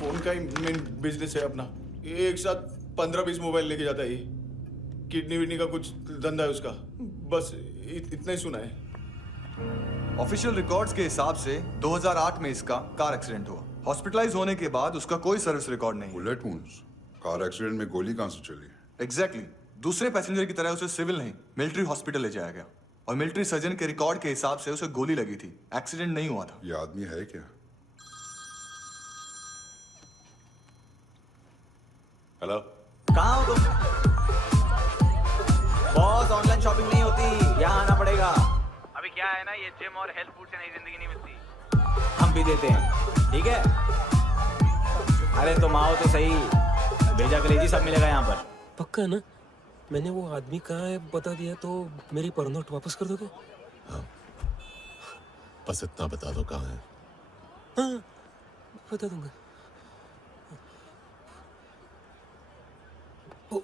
Phone का ही main business है अपना। एक साथ 15-20 मोबाइल लेके जाता है ये। किडनी विडनी का कुछ धंधा है उसका। बस इतना ही सुना है। ऑफिशियल रिकॉर्ड्स के हिसाब से 2008 में इसका कार एक्सीडेंट हुआ। हॉस्पिटलाइज होने के बाद उसका कोई सर्विस रिकॉर्ड नहीं। बुलेट वुंड्स, कार एक्सीडेंट में गोली कहां से चली? एग्जैक्टली दूसरे पैसेंजर की तरह उसे सिविल नहीं मिलिट्री हॉस्पिटल ले जाया गया और मिलिट्री सर्जन के रिकॉर्ड के हिसाब से उसे गोली लगी थी। एक्सीडेंट नहीं हुआ था। ये आदमी है क्या? हेलो, कहाँ हो तुम? बॉस, ऑनलाइन शॉपिंग नहीं होती, यहाँ आना पड़ेगा। अभी क्या है ना, ये जिम और हेल्थ फूड से नई जिंदगी नहीं मिलती। हम भी देते हैं, ठीक है? अरे तुम आओ तो सही, भेजा कलेजी सब मिलेगा यहाँ पर। पक्का ना? मैंने वो आदमी कहाँ है बता दिया तो मेरी पर नोट वापस कर दोगे? हाँ, बस इतना बता दो कहाँ है। हाँ, बता दूंगा। वो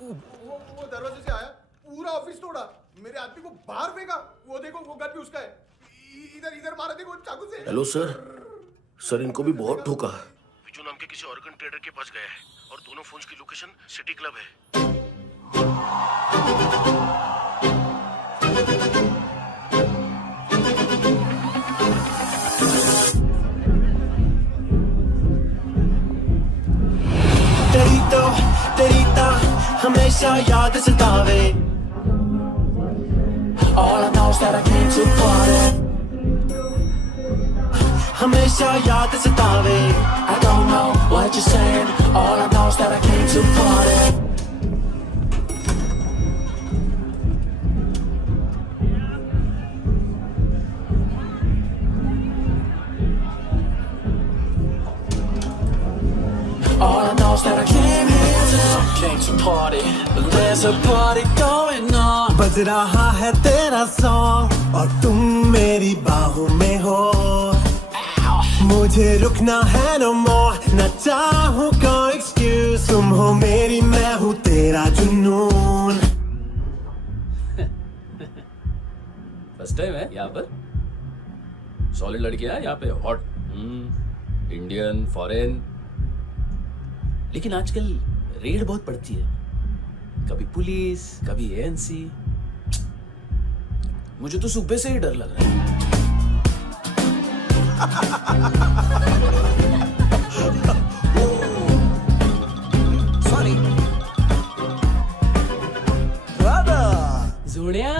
दरवाजे से आया, पूरा ऑफिस तोड़ा, मेरे आदमी को बाहर फेंका। वो देखो, वो गन भी उसका है। इधर इधर मारा, देखो चाकू से। हेलो सर, सर इनको भी बहुत ठोका। विजू नाम के किसी ऑर्गन ट्रेडर के पास गया है और दोनों फोन्स की लोकेशन सिटी क्लब है। तेरी तो हमेशा याद सतावे। All I know is that I came to party. हमेशा याद सतावे। I don't know what you're saying. All I know is that I came to party. All I know is that I came to party. There's a party going on. बज रहा है तेरा song और तुम मेरी बाहों में हो। मुझे रुकना है no more, न चाहूँ कोई excuse। तुम हो मेरी, मैं हूँ तेरा जुनून। फर्स्ट टाइम है यहाँ पर। सॉलिड लड़कियां हैं यहाँ पे, हॉट इंडियन फॉरेन। लेकिन आजकल रेड बहुत पड़ती है, कभी पुलिस कभी एएनसी। मुझे तो सुबह से ही डर लग रहा है। सॉरी जोड्या,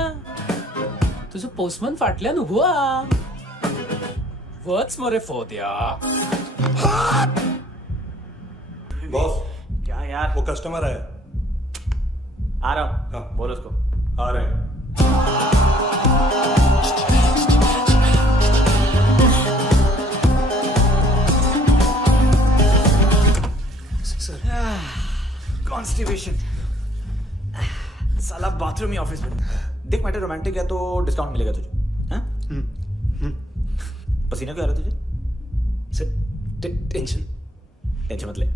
तुझं पोस्टमन फाटल्यान उभो हा. वच मरे फोद्या. बॉस, क्या यार? वो कस्टमर है। आ रहा हूँ। हाँ। बोलो उसको। आ रहे हैं। कॉन्स्टिपेशन। साला बाथरूम ही ऑफिस में। देख मैटर रोमांटिक है तो डिस्काउंट मिलेगा तुझे। हाँ? पसीना क्यों आ रहा है तुझे? सर टेंशन मत ले।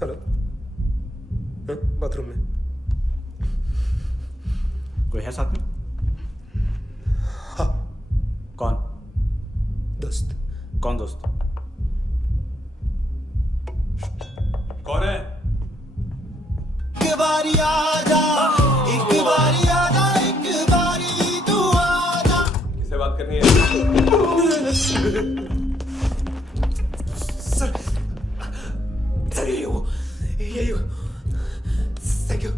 हेलो, बाथरूम में कोई है साथ में? हाँ। कौन? दोस्त। कौन दोस्त? कौन है? एक बारी आजा, एक बारी आजा, एक बारी तू आजा। किससे बात करनी है? सर यही हो। Thank you.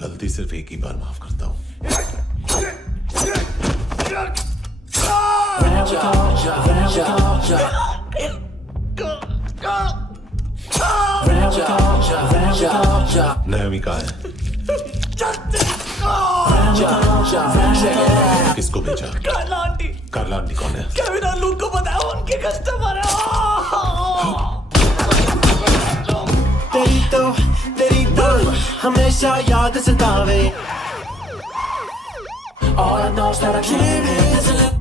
गलती सिर्फ एक ही बार माफ करता हूँ। नयमी कहाँ है? किसको भेजा? कार्ला आंटी कौन है? केविन लूक को बताया, उनके कस्टमर है। तेरी तो हमेशा याद सतावे। All I know is that I came here to live.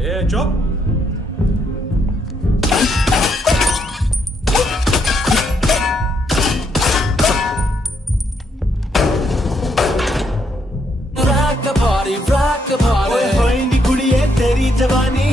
ए चुप। जवानी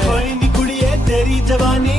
कोई नी कुड़िए तेरी जवानी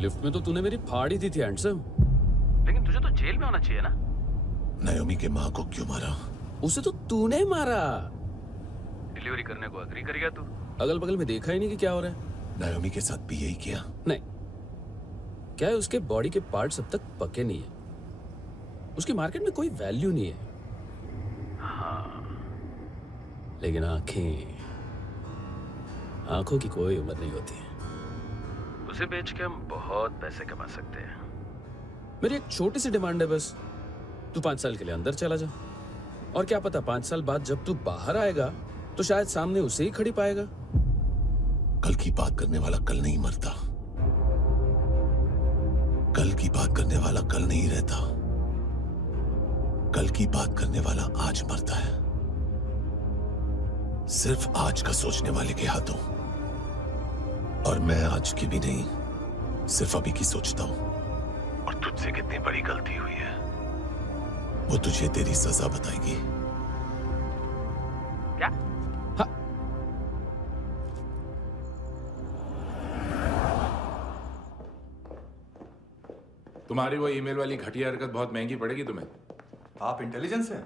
लिफ्ट में तो तूने मेरी फाड़ ही दी थी हैंडसम। लेकिन तुझे तो जेल में होना चाहिए ना। नायोमी के माँ को क्यों मारा? उसे तो तूने मारा। डिलीवरी करने को अग्री कर गया तू। अगल बगल में देखा ही नहीं कि क्या हो रहा है। नायोमी के साथ भी यही किया? नहीं, क्या है उसके बॉडी के पार्ट्स अब तक पके नहीं है। उसकी मार्केट में कोई वैल्यू नहीं है। हाँ, लेकिन आंखों की कोई उम्र नहीं होती। उसे बेच के हम बहुत पैसे कमा सकते हैं। मेरी एक छोटी सी डिमांड है बस, तू 5 साल के लिए अंदर चला जा, और क्या पता 5 साल बाद जब तू बाहर आएगा तो शायद सामने उसे ही खड़ी पाएगा। कल की बात करने वाला कल नहीं मरता। कल की बात करने वाला कल नहीं रहता। कल की बात करने वाला आज मरता है। सिर्फ आज का सोचने वाले के हाथों। और मैं आज की भी नहीं, सिर्फ अभी की सोचता हूं। और तुझसे कितनी बड़ी गलती हुई है वो तुझे तेरी सजा बताएगी। क्या? हाँ। तुम्हारी वो ईमेल वाली घटिया हरकत बहुत महंगी पड़ेगी तुम्हें। आप इंटेलिजेंस हैं?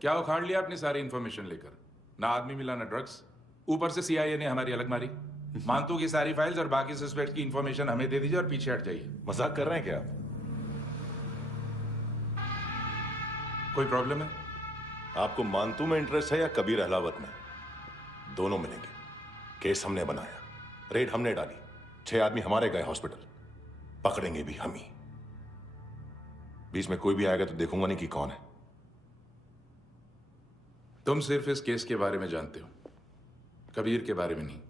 क्या उखाड़ लिया अपनी सारी इंफॉर्मेशन लेकर? ना आदमी मिला ना ड्रग्स, ऊपर से CIA ने हमारी अलग मारी। मानतू की सारी फाइल्स और बाकी सस्पेक्ट की इंफॉर्मेशन हमें दे दीजिए और पीछे हट जाइए। मजाक कर रहे हैं क्या? कोई प्रॉब्लम है? आपको मानतू में इंटरेस्ट है या कबीर अहलावत में? दोनों मिलेंगे। केस हमने बनाया, रेड हमने डाली, 6 आदमी हमारे गए हॉस्पिटल, पकड़ेंगे भी हम ही। बीच में कोई भी आएगा तो देखूंगा नहीं कि कौन है। तुम सिर्फ इस केस के बारे में जानते हो, कबीर के बारे में नहीं।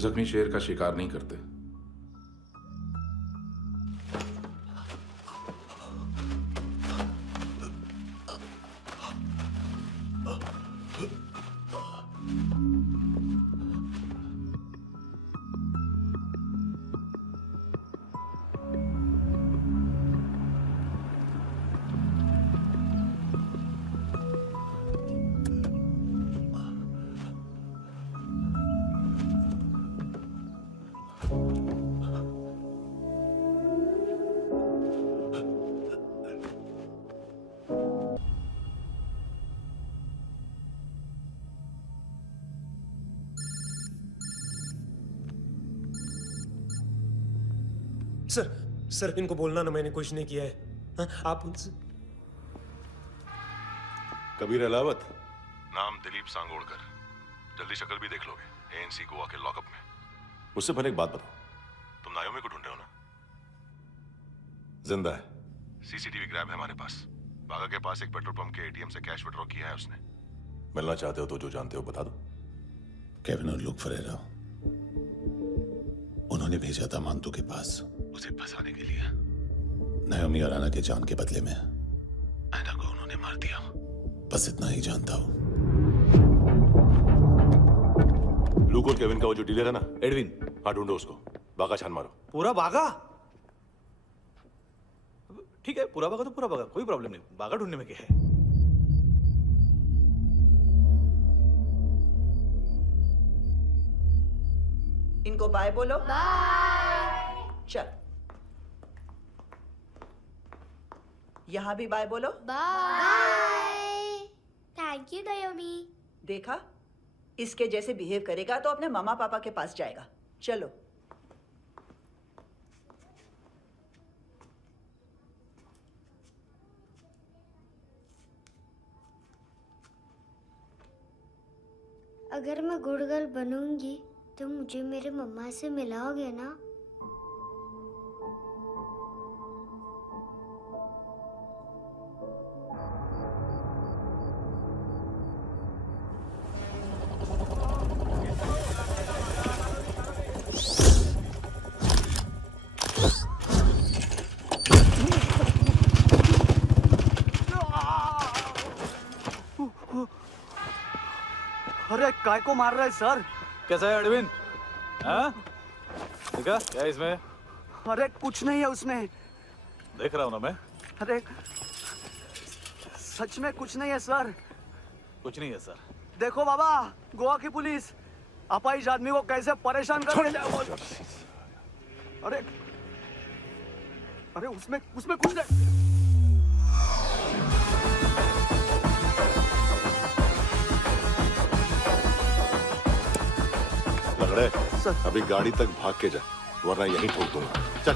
जख्मी शेर का शिकार नहीं करते। सर इनको बोलना ना मैंने कुछ नहीं किया है। हाँ, आप उनसे। कबीर अहलावत, नाम दिलीप सांगोड़कर। जल्दी शक्ल भी देख लोगे। एएनसी गोवा के लॉकअप में। मुझसे पहले एक बात बताओ, तुम नायोमी को ढूंढ रहे हो ना? जिंदा है। सीसीटीवी ग्रैब है हमारे पास। बागा के पास एक पेट्रोल पंप के एटीएम से कैश विड्रॉ किया है उसने। मिलना चाहते हो तो जो जानते हो बता दो। केविन और लुक फरेरा, उन्होंने भेजा था मांतू के पास उसे फंसाने के लिए। नायोमी और आना के जान के बदले में आना को उन्होंने मार दिया। बस इतना ही जानता हूं। लुक और केविन का वो जो डीलर है ना, एडविन, हाँ ढूंढो उसको। बागा छान मारो। पूरा बागा? ठीक है, पूरा बागा तो पूरा बागा, कोई प्रॉब्लम नहीं। बागा ढूंढने में क्या है? इनको बाय बोलो। बाय। चल, यहां भी बाय बोलो। बाय। Thank you नायोमी। देखा, इसके जैसे बिहेव करेगा तो अपने मामा पापा के पास जाएगा। चलो। अगर मैं गुड गर्ल बनूंगी तो मुझे मेरे मम्मा से मिलाओगे ना? अरे काय को मार रहा है सर? कैसा है एडविन? हाँ? देखा क्या है इसमें? अरे कुछ नहीं है उसमें। देख रहा हूँ ना मैं। अरे सच में कुछ नहीं है सर। कुछ नहीं है सर। देखो बाबा, गोवा की पुलिस अपाहिज आदमी को कैसे परेशान कर रही है। अरे अरे उसमें कुछ नहीं। लंगड़े, अभी गाड़ी तक भाग के जा, वरना यहीं ठोक दूंगा। चल।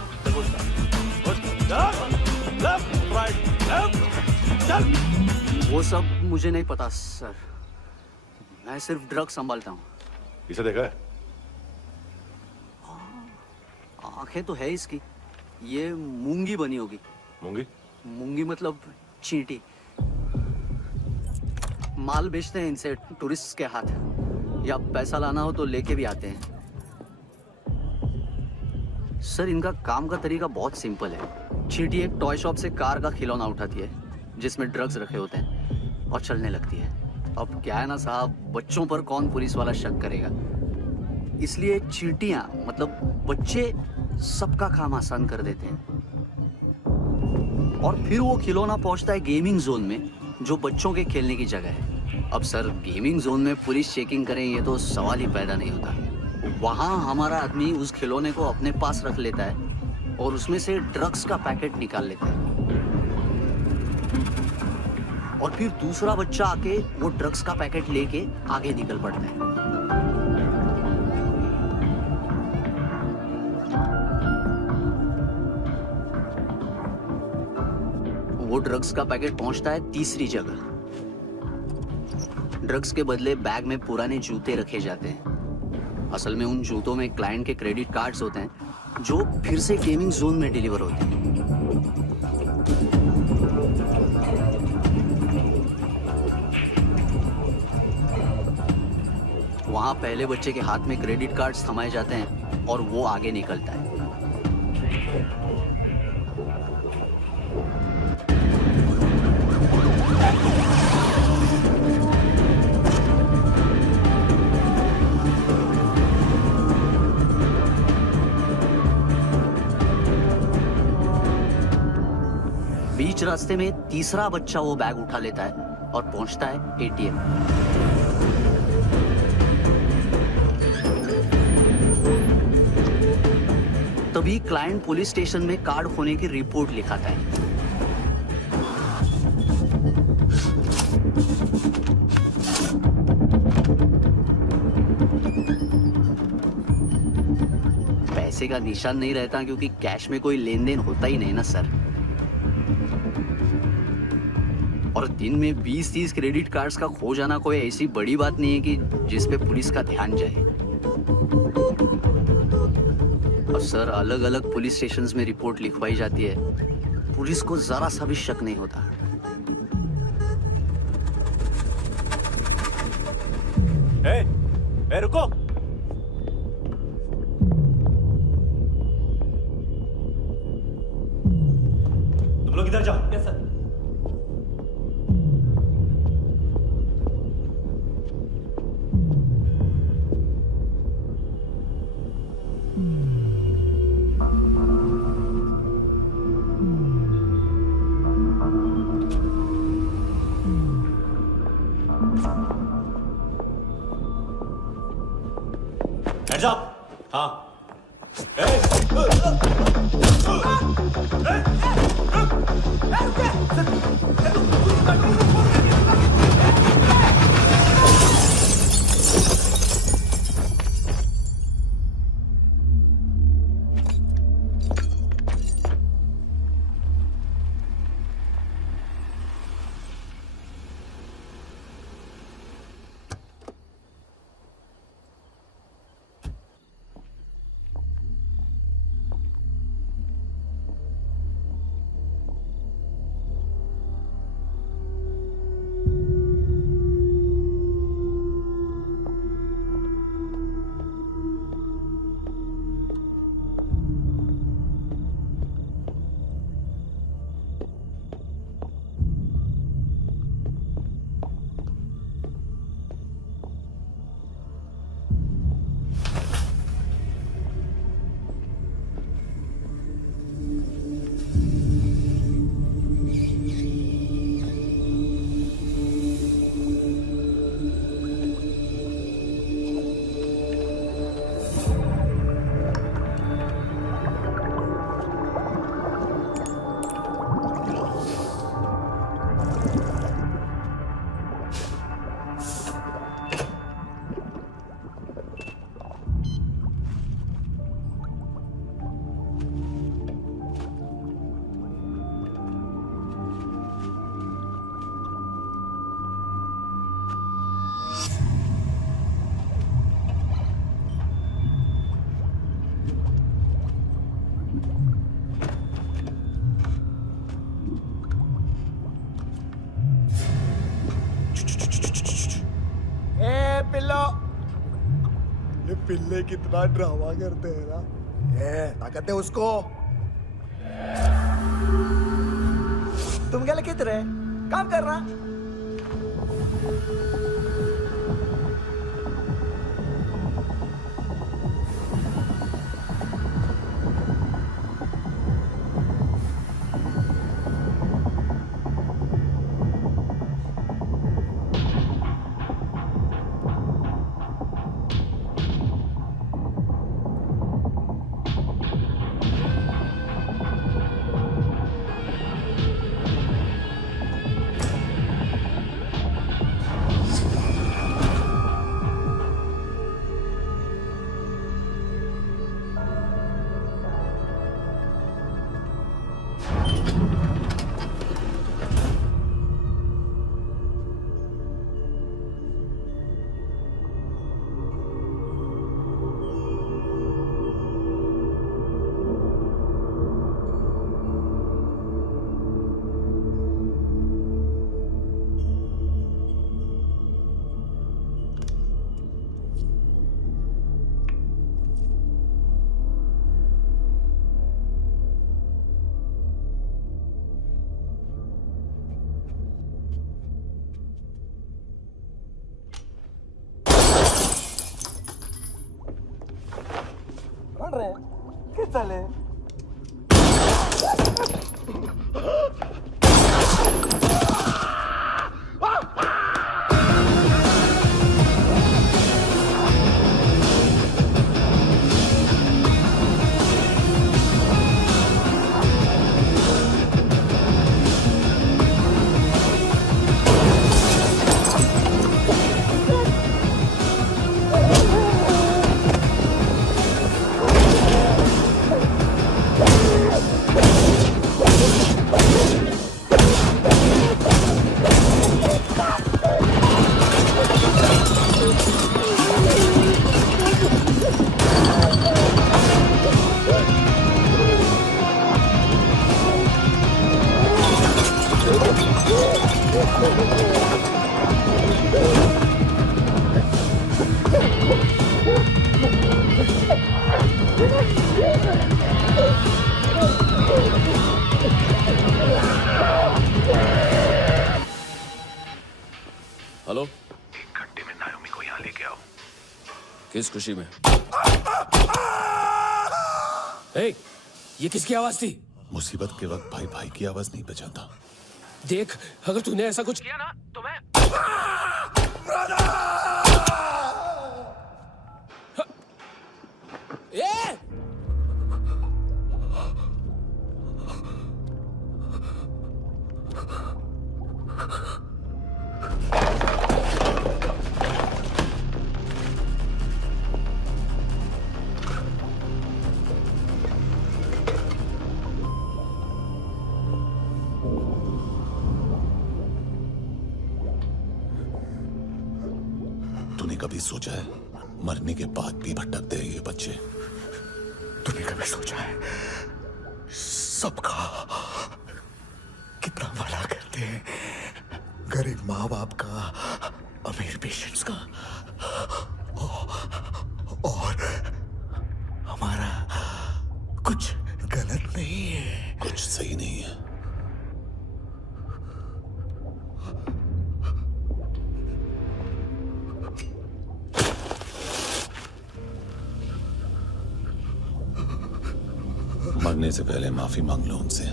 वो सब मुझे नहीं पता सर, मैं सिर्फ ड्रग संभालता हूँ। इसे देखा है? आंखें तो है इसकी, ये मूंगी बनी होगी। मूंगी? मूंगी मतलब चींटी। माल बेचते हैं इनसे टूरिस्ट के हाथ, या पैसा लाना हो तो लेके भी आते हैं। सर इनका काम का तरीका बहुत सिंपल है। चींटी एक टॉय शॉप से कार का खिलौना उठाती है जिसमें ड्रग्स रखे होते हैं और चलने लगती है। अब क्या है ना साहब, बच्चों पर कौन पुलिस वाला शक करेगा, इसलिए चींटियां मतलब बच्चे सबका काम आसान कर देते हैं। और फिर वो खिलौना पहुंचता है गेमिंग जोन में, जो बच्चों के खेलने की जगह है। अब सर गेमिंग जोन में पुलिस चेकिंग करें ये तो सवाल ही पैदा नहीं होता। वहाँ हमारा आदमी उस खिलौने को अपने पास रख लेता है और उसमें से ड्रग्स का पैकेट निकाल लेता है, और फिर दूसरा बच्चा आके वो ड्रग्स का पैकेट लेके आगे निकल पड़ता है। वो ड्रग्स का पैकेट पहुंचता है तीसरी जगह। ड्रग्स के बदले बैग में पुराने जूते रखे जाते हैं। असल में उन जूतों में क्लाइंट के क्रेडिट कार्ड्स होते हैं जो फिर से गेमिंग जोन में डिलीवर होते हैं। वहां पहले बच्चे के हाथ में क्रेडिट कार्ड्स थमाए जाते हैं और वो आगे निकलता है। बीच रास्ते में तीसरा बच्चा वो बैग उठा लेता है और पहुंचता है एटीएम। तभी क्लाइंट पुलिस स्टेशन में कार्ड खोने की रिपोर्ट लिखाता है। पैसे का निशान नहीं रहता क्योंकि कैश में कोई लेन देन होता ही नहीं ना सर। और दिन में 20-30 क्रेडिट कार्ड्स का खो जाना कोई ऐसी बड़ी बात नहीं है कि जिस पे पुलिस का ध्यान जाए। और सर, अलग अलग पुलिस स्टेशंस में रिपोर्ट लिखवाई जाती है, पुलिस को जरा सा भी शक नहीं होता। ए, रुको। तुम लोग इधर जाओ। Yes sir. Hands up! हाँ। पिल्ले कितना ड्रामा करते हैं ना। ताकत है उसको। तुम क्या लिखित रहे? काम कर रहा। ¿Qué tal? किस खुशी में? ए, ये किसकी आवाज थी? मुसीबत के वक्त भाई भाई की आवाज नहीं बचाता। देख, अगर तूने ऐसा कुछ किया ना तो मैं ए! तूने कभी सोचा है मरने के बाद भी भटकते हैं ये बच्चे? तूने कभी सोचा है सबका कितना भला करते हैं? गरीब माँ बाप का, अमीर पेशेंट्स का, और हमारा कुछ गलत नहीं है। कुछ सही नहीं है। मरने से पहले माफी मांग लो उनसे।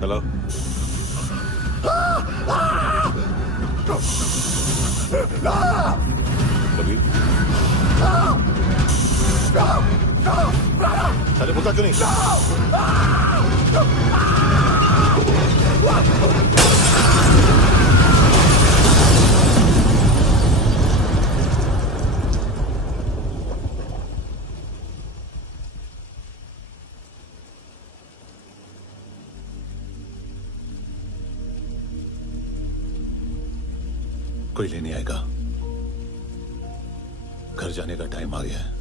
हेलो, कबीर, अरे बोलता क्यों नहीं? कोई लेने आएगा। घर जाने का टाइम आ गया है।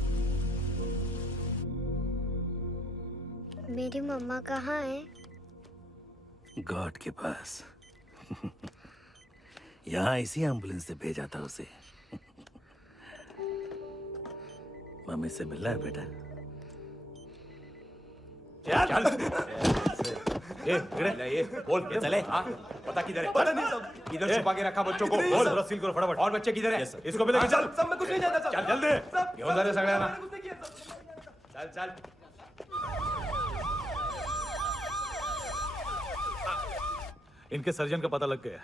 मेरी मम्मा कहाँ है? गॉड के पास। यहाँ इसी एम्बुलेंस से भेजा था उसे। मम्मी से मिलना है बेटा। चल ये बोल के चले। हाँ पता किधर है? पता नहीं सब इधर छुपा के रखा बच्चों को। बोल पूरा सील करो फटाफट। और बच्चे किधर है? इसको भी लेके चल। सब में कुछ नहीं जानता। चल जल्दी घेऊन जा रे सगळ्यांना। चल चल। इनके सर्जन का पता लग गया।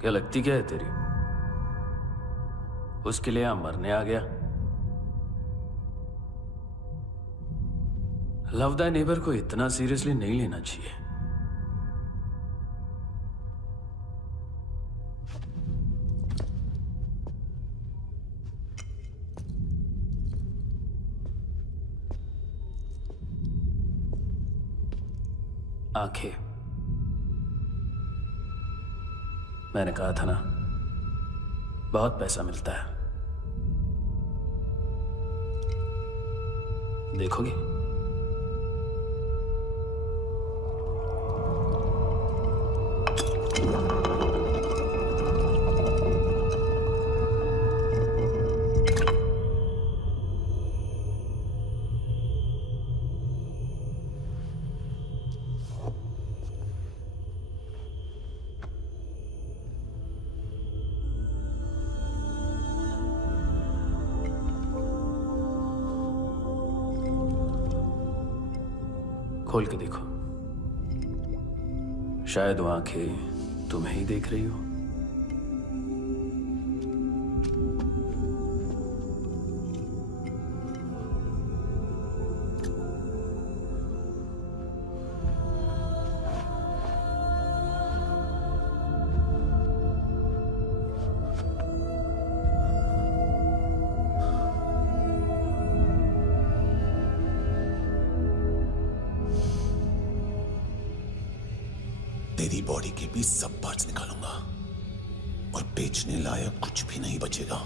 क्या लगती क्या है तेरी? उसके लिए यहां मरने आ गया? लव द नेबर को इतना सीरियसली नहीं लेना चाहिए। आंखें, मैंने कहा था ना, बहुत पैसा मिलता है। देखोगे? खोल के देखो, शायद वो आंखें तुम्हें ही देख रही हो। तेरी बॉडी के भी सब पार्ट्स निकालूंगा और बेचने लायक कुछ भी नहीं बचेगा।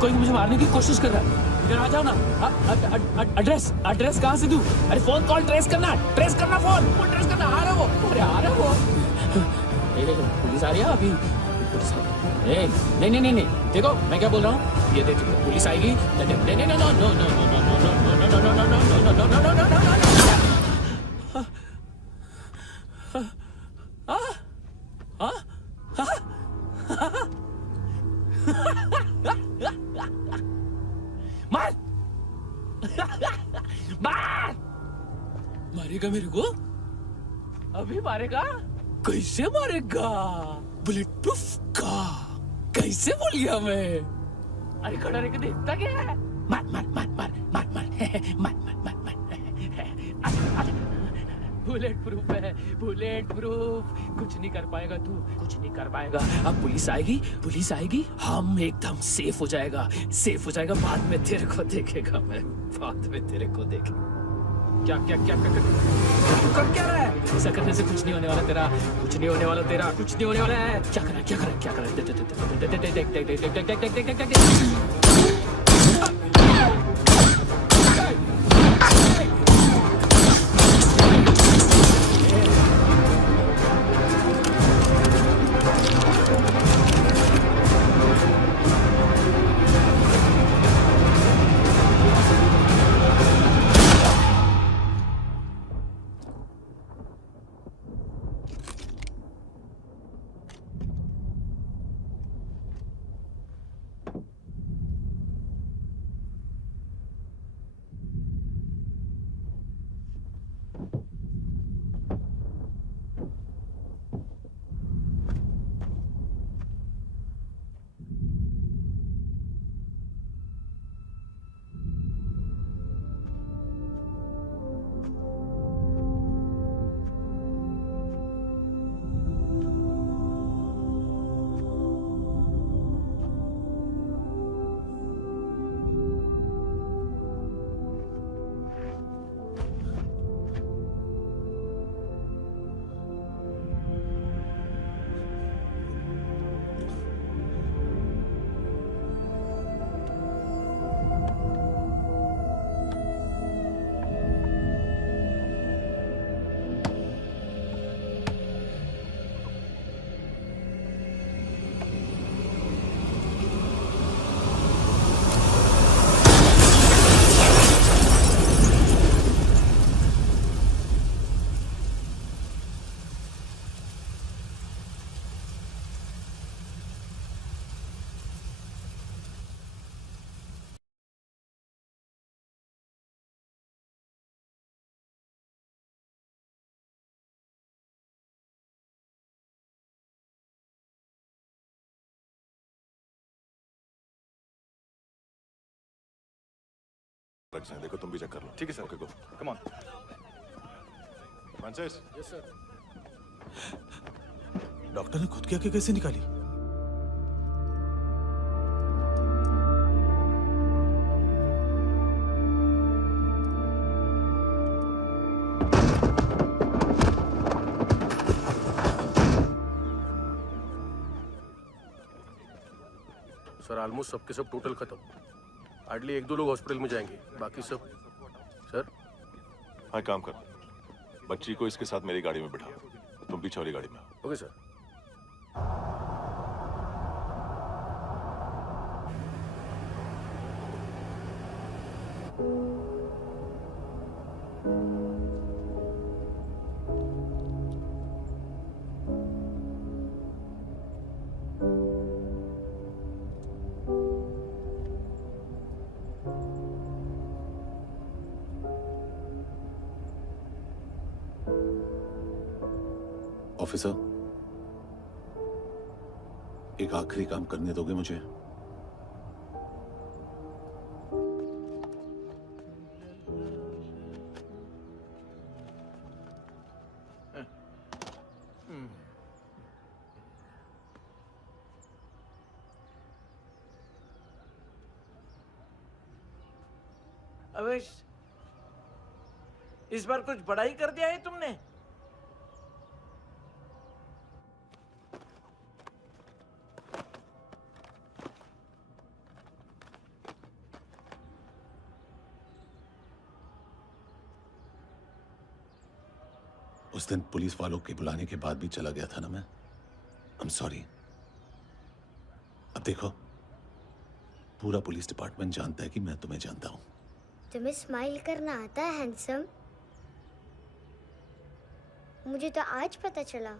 कोई मुझे मारने की कोशिश कर रहा है। इधर आ जाओ ना। एड्रेस कहाँ से दूं? अरे फोन कॉल ट्रेस करना फोन ट्रेस करना। आ रहा वो, अरे आ रहा वो। पुलिस आ रही है अभी। पुलिस नहीं, देखो मैं क्या बोल रहा हूँ, ये देखो पुलिस आएगी। मार मारेगा मेरे को? अभी मारेगा? कैसे मारेगा? बुलेट प्रूफ का कैसे बोल गया मैं? अरे खड़ा रह के देखता क्या है? मार बुलेट प्रूफ है, बुलेट प्रूफ। कुछ नहीं कर पाएगा तू, कुछ नहीं कर पाएगा। अब पुलिस आएगी, हम एकदम सेफ हो जाएगा। बाद में तेरे को देखेगा मैं, बाद में तेरे को देखेगा। क्या कर क्या रहा है? ऐसा करने से कुछ नहीं होने वाला तेरा, कुछ नहीं होने वाला है। क्या कर रहा है? देख। ड्रग्स हैं, देखो तुम भी चेक कर लो। ठीक है sir. Okay go. Come on. Francis. Yes sir. Doctor ने खुद की आंखें कैसे निकाली? सर ऑलमोस्ट सबके सब टोटल खत्म। हार्डली 1-2 लोग हॉस्पिटल में जाएंगे, बाकी सब। सर हाँ, काम कर, बच्ची को इसके साथ मेरी गाड़ी में बिठा, तुम पीछे वाली गाड़ी में। Okay sir. ऑफिसर, एक आखिरी काम करने दोगे मुझे? अवेश, इस बार कुछ बड़ा ही कर दिया है तुमने। उस दिन पुलिस वालों के बुलाने के बाद भी चला गया था ना मैं। I am sorry. अब देखो, पूरा पुलिस डिपार्टमेंट जानता है कि मैं तुम्हें जानता हूं। तुम्हें स्माइल करना आता है हैंडसम? मुझे तो आज पता चला।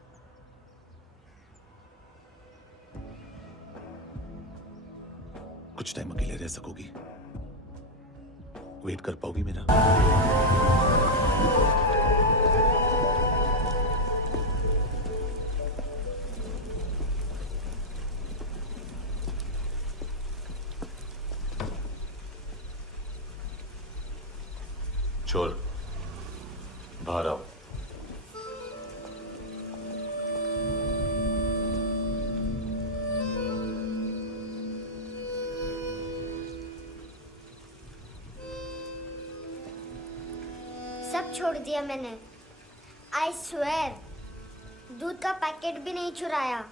कुछ टाइम अकेले रह सकोगी? वेट कर पाओगी मेरा? चोर, बाहर आओ। सब छोड़ दिया मैंने। आई स्वेयर, दूध का पैकेट भी नहीं चुराया।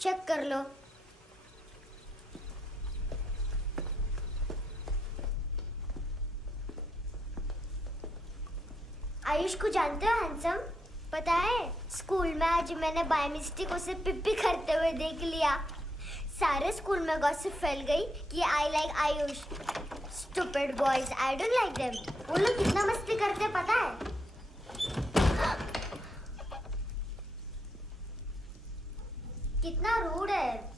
चेक कर लो। आयुष को जानते हो हैंडसम? पता है, स्कूल में आज मैंने बाय मिस्टेक उसे पिप्पी करते हुए देख लिया। सारे स्कूल में गॉसिप फैल गई कि I like Ayush. Stupid boys, I don't like them. वो लोग कितना मस्ती करते पता है? कितना रूड है।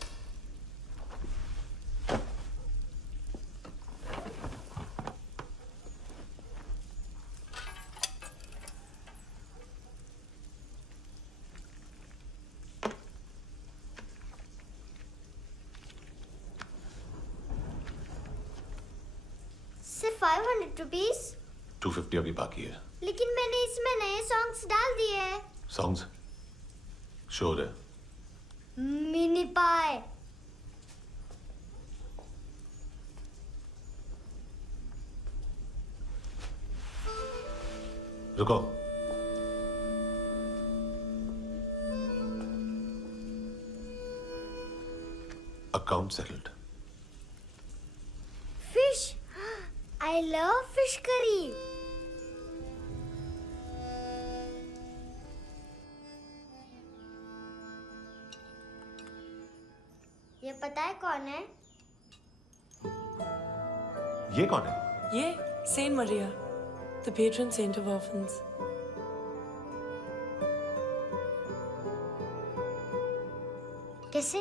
सिर्फ 500 रुपीस? 250 अभी बाकी है। लेकिन मैंने इसमें नए सॉन्ग्स डाल दिए हैं। सॉन्ग्स? श्योर है? मिनी पाए। रुको। Account settled. Fish, I love fish curry. ये पता है कौन है? ये कौन है? ये saint Maria, the patron saint of orphans. कैसे?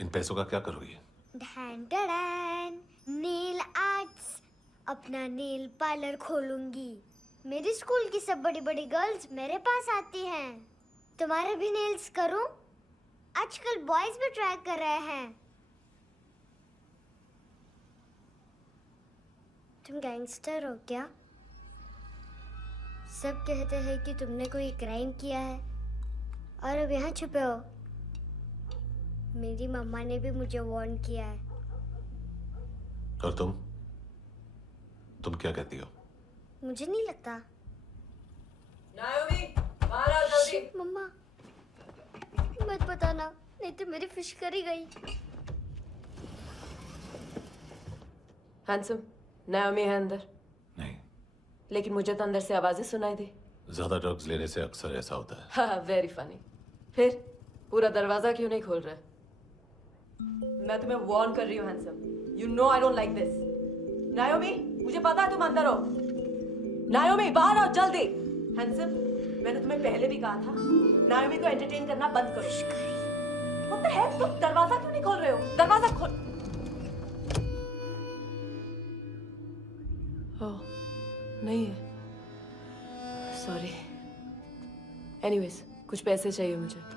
इन पैसों का क्या करोगी? ढैन ढैन, नेल आर्ट्स। अपना नेल पार्लर खोलूंगी। मेरी स्कूल की सब बड़ी बड़ी गर्ल्स मेरे पास आती हैं। तुम्हारे भी नेल्स करूं? आजकल बॉयज भी ट्राई कर रहे हैं। तुम गैंगस्टर हो क्या? सब कहते हैं कि तुमने कोई क्राइम किया है और अब यहाँ छुपे हो। मेरी मम्मा ने भी मुझे वार्न किया है। और तुम क्या कहती हो? मुझे नहीं लगता। नायोमी, बाहर आओ जल्दी। मम्मा, मत बताना, नहीं तो मेरी फिश करी गई। हैंडसम, नायोमी है अंदर। नहीं। लेकिन मुझे तो अंदर से आवाजें सुनाई दी। ज्यादा ड्रग्स लेने से अक्सर ऐसा होता है। हाँ, वेरी फनी। फिर पूरा दरवाजा क्यों नहीं खोल रहे? मैं तुम्हें वार्न कर रही हूँ handsome. You know I don't like this. नायोमी, मुझे पता है तुम अंदर हो। नायोमी, बाहर आओ जल्दी। हैंडसम, मैंने तुम्हें पहले भी कहा था नायोमी को एंटरटेन करना बंद करो। What the heck? तुम दरवाजा क्यों नहीं खोल रहे हो? दरवाजा खोल। ओह, नहीं है। सॉरी। एनीवेज, कुछ पैसे चाहिए मुझे।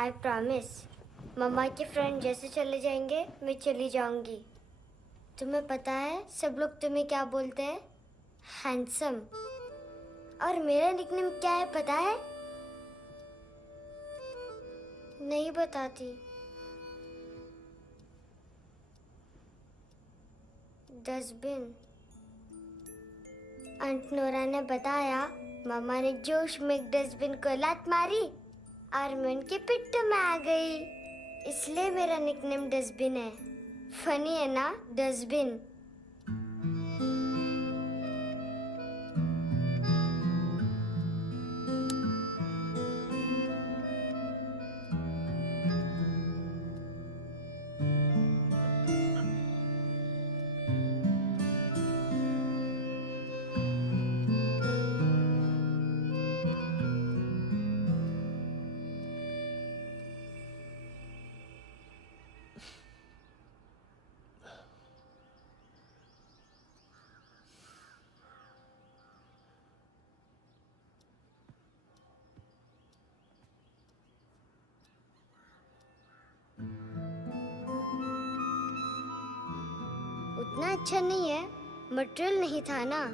I promise. मम्मा के फ्रेंड जैसे चले जाएंगे मैं चली जाऊंगी। तुम्हें पता है सब लोग तुम्हें क्या बोलते हैं? हैंडसम। और मेरा निकनेम क्या है पता है? नहीं बताती। डस्टबिन। आंट नोरा ने बताया मामा ने जोश में एक डस्टबिन को लात मारी और मैं उनके पिट्ठू में आ गई, इसलिए मेरा निकनेम डस्टबिन है। फनी है ना डस्टबिन? उतना अच्छा नहीं है, मटेरियल नहीं था ना,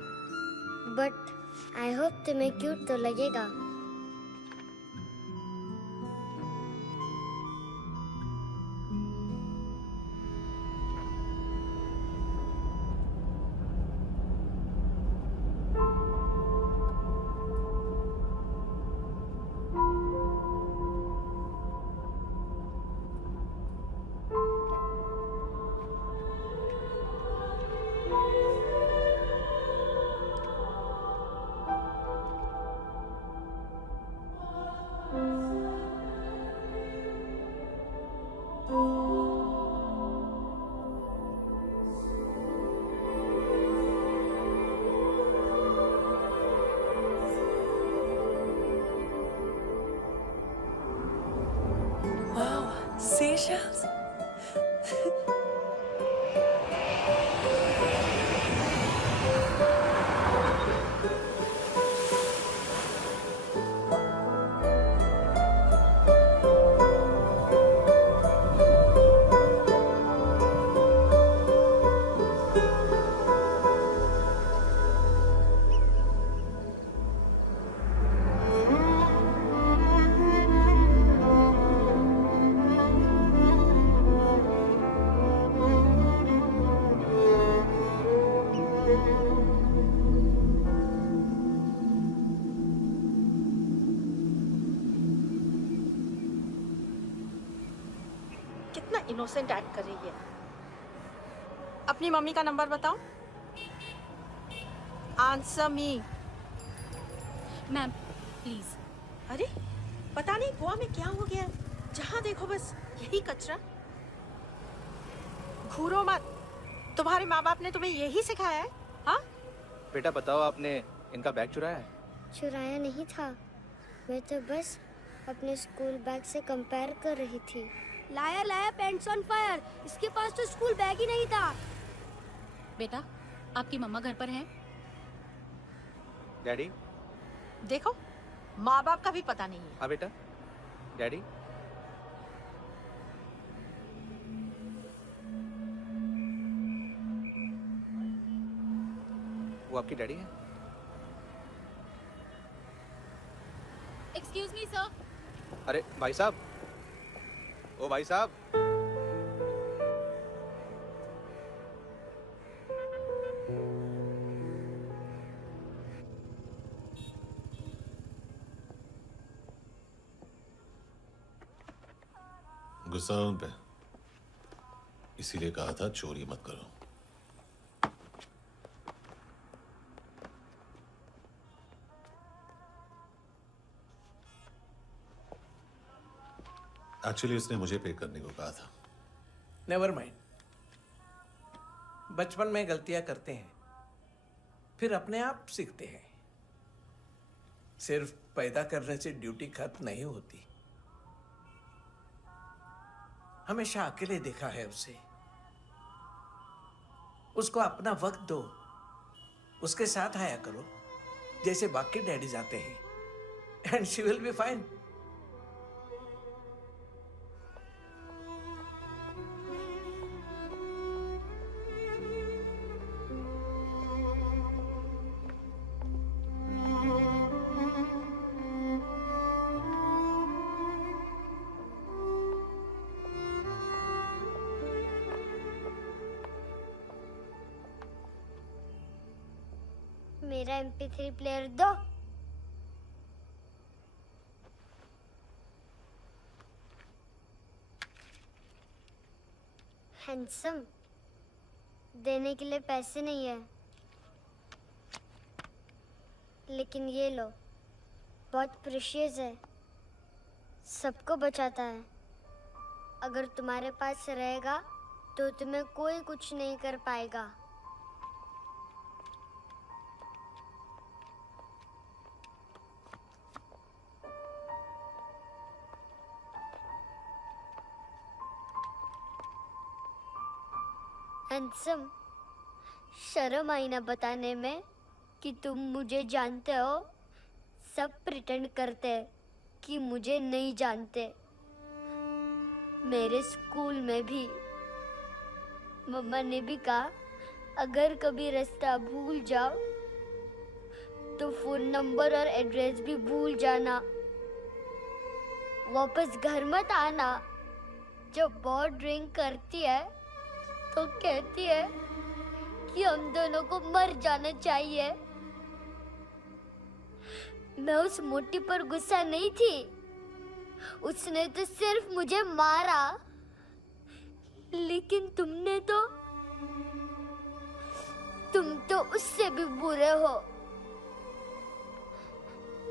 बट आई होप तुम्हें क्यूट तो लगेगा। Seashells? कितना इनोसेंट एक्ट कर रही है। अपनी मम्मी का नंबर बताओ। Answer me. Ma'am please. अरे पता नहीं गोवा में क्या हो गया, जहाँ देखो बस यही कचरा। घूरो मत, तुम्हारे माँ बाप ने तुम्हें यही सिखाया है? हाँ बेटा बताओ, आपने इनका बैग चुराया है? चुराया नहीं था, मैं तो बस अपने स्कूल बैग से कंपेयर कर रही थी। लाया लाया पैंट्स ऑन फायर, इसके पास तो स्कूल बैग ही नहीं था। बेटा आपकी मम्मा घर पर हैं? डैडी? देखो माँ बाप का भी पता नहीं है। हाँ बेटा। डैडी? वो आपकी डैडी है? Excuse me sir. अरे भाई साहब, ओ भाई साहब। गुस्सा है उन पे, इसीलिए कहा था चोरी मत करो। एक्चुअली उसने मुझे पे करने को कहा था। नेवर माइंड, बचपन में गलतियां करते हैं, फिर अपने आप सीखते हैं। सिर्फ पैदा करने से ड्यूटी खत्म नहीं होती। हमेशा अकेले देखा है उसे। उसको अपना वक्त दो, उसके साथ आया करो जैसे बाकी डैडीज आते हैं, and she will be fine. मेरा MP3 प्लेयर दो। हैंडसम, देने के लिए पैसे नहीं है, लेकिन ये लो, बहुत प्रेशियस है, सबको बचाता है। अगर तुम्हारे पास रहेगा तो तुम्हें कोई कुछ नहीं कर पाएगा। हैंडसम, शर्म आई ना बताने में कि तुम मुझे जानते हो। सब प्रिटेंड करते हैं कि मुझे नहीं जानते। मेरे स्कूल में भी मम्मा ने भी कहा, अगर कभी रास्ता भूल जाओ तो फोन नंबर और एड्रेस भी भूल जाना, वापस घर मत आना। जब बहुत ड्रिंक करती है तो कहती है कि हम दोनों को मर जाना चाहिए। मैं उस मोटी पर गुस्सा नहीं थी, उसने तो सिर्फ मुझे मारा, लेकिन तुम तो उससे भी बुरे हो।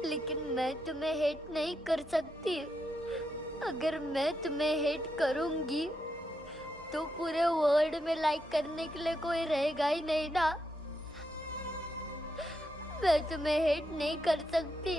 लेकिन मैं तुम्हें हेट नहीं कर सकती। अगर मैं तुम्हें हेट करूंगी तो पूरे वर्ल्ड में लाइक करने के लिए कोई रहेगा ही नहीं ना। मैं तुम्हें हेट नहीं कर सकती।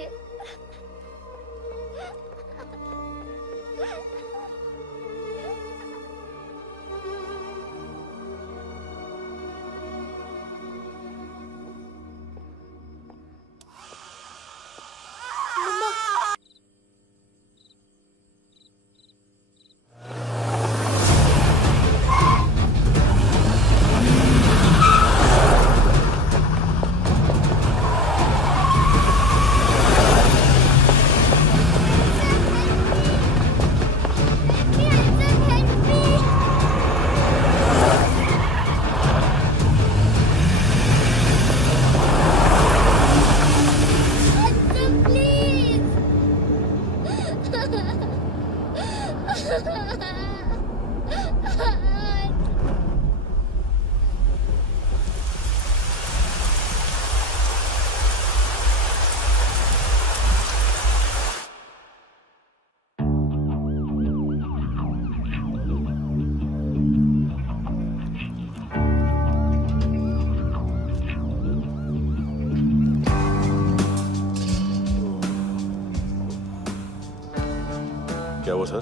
क्या हुआ सर?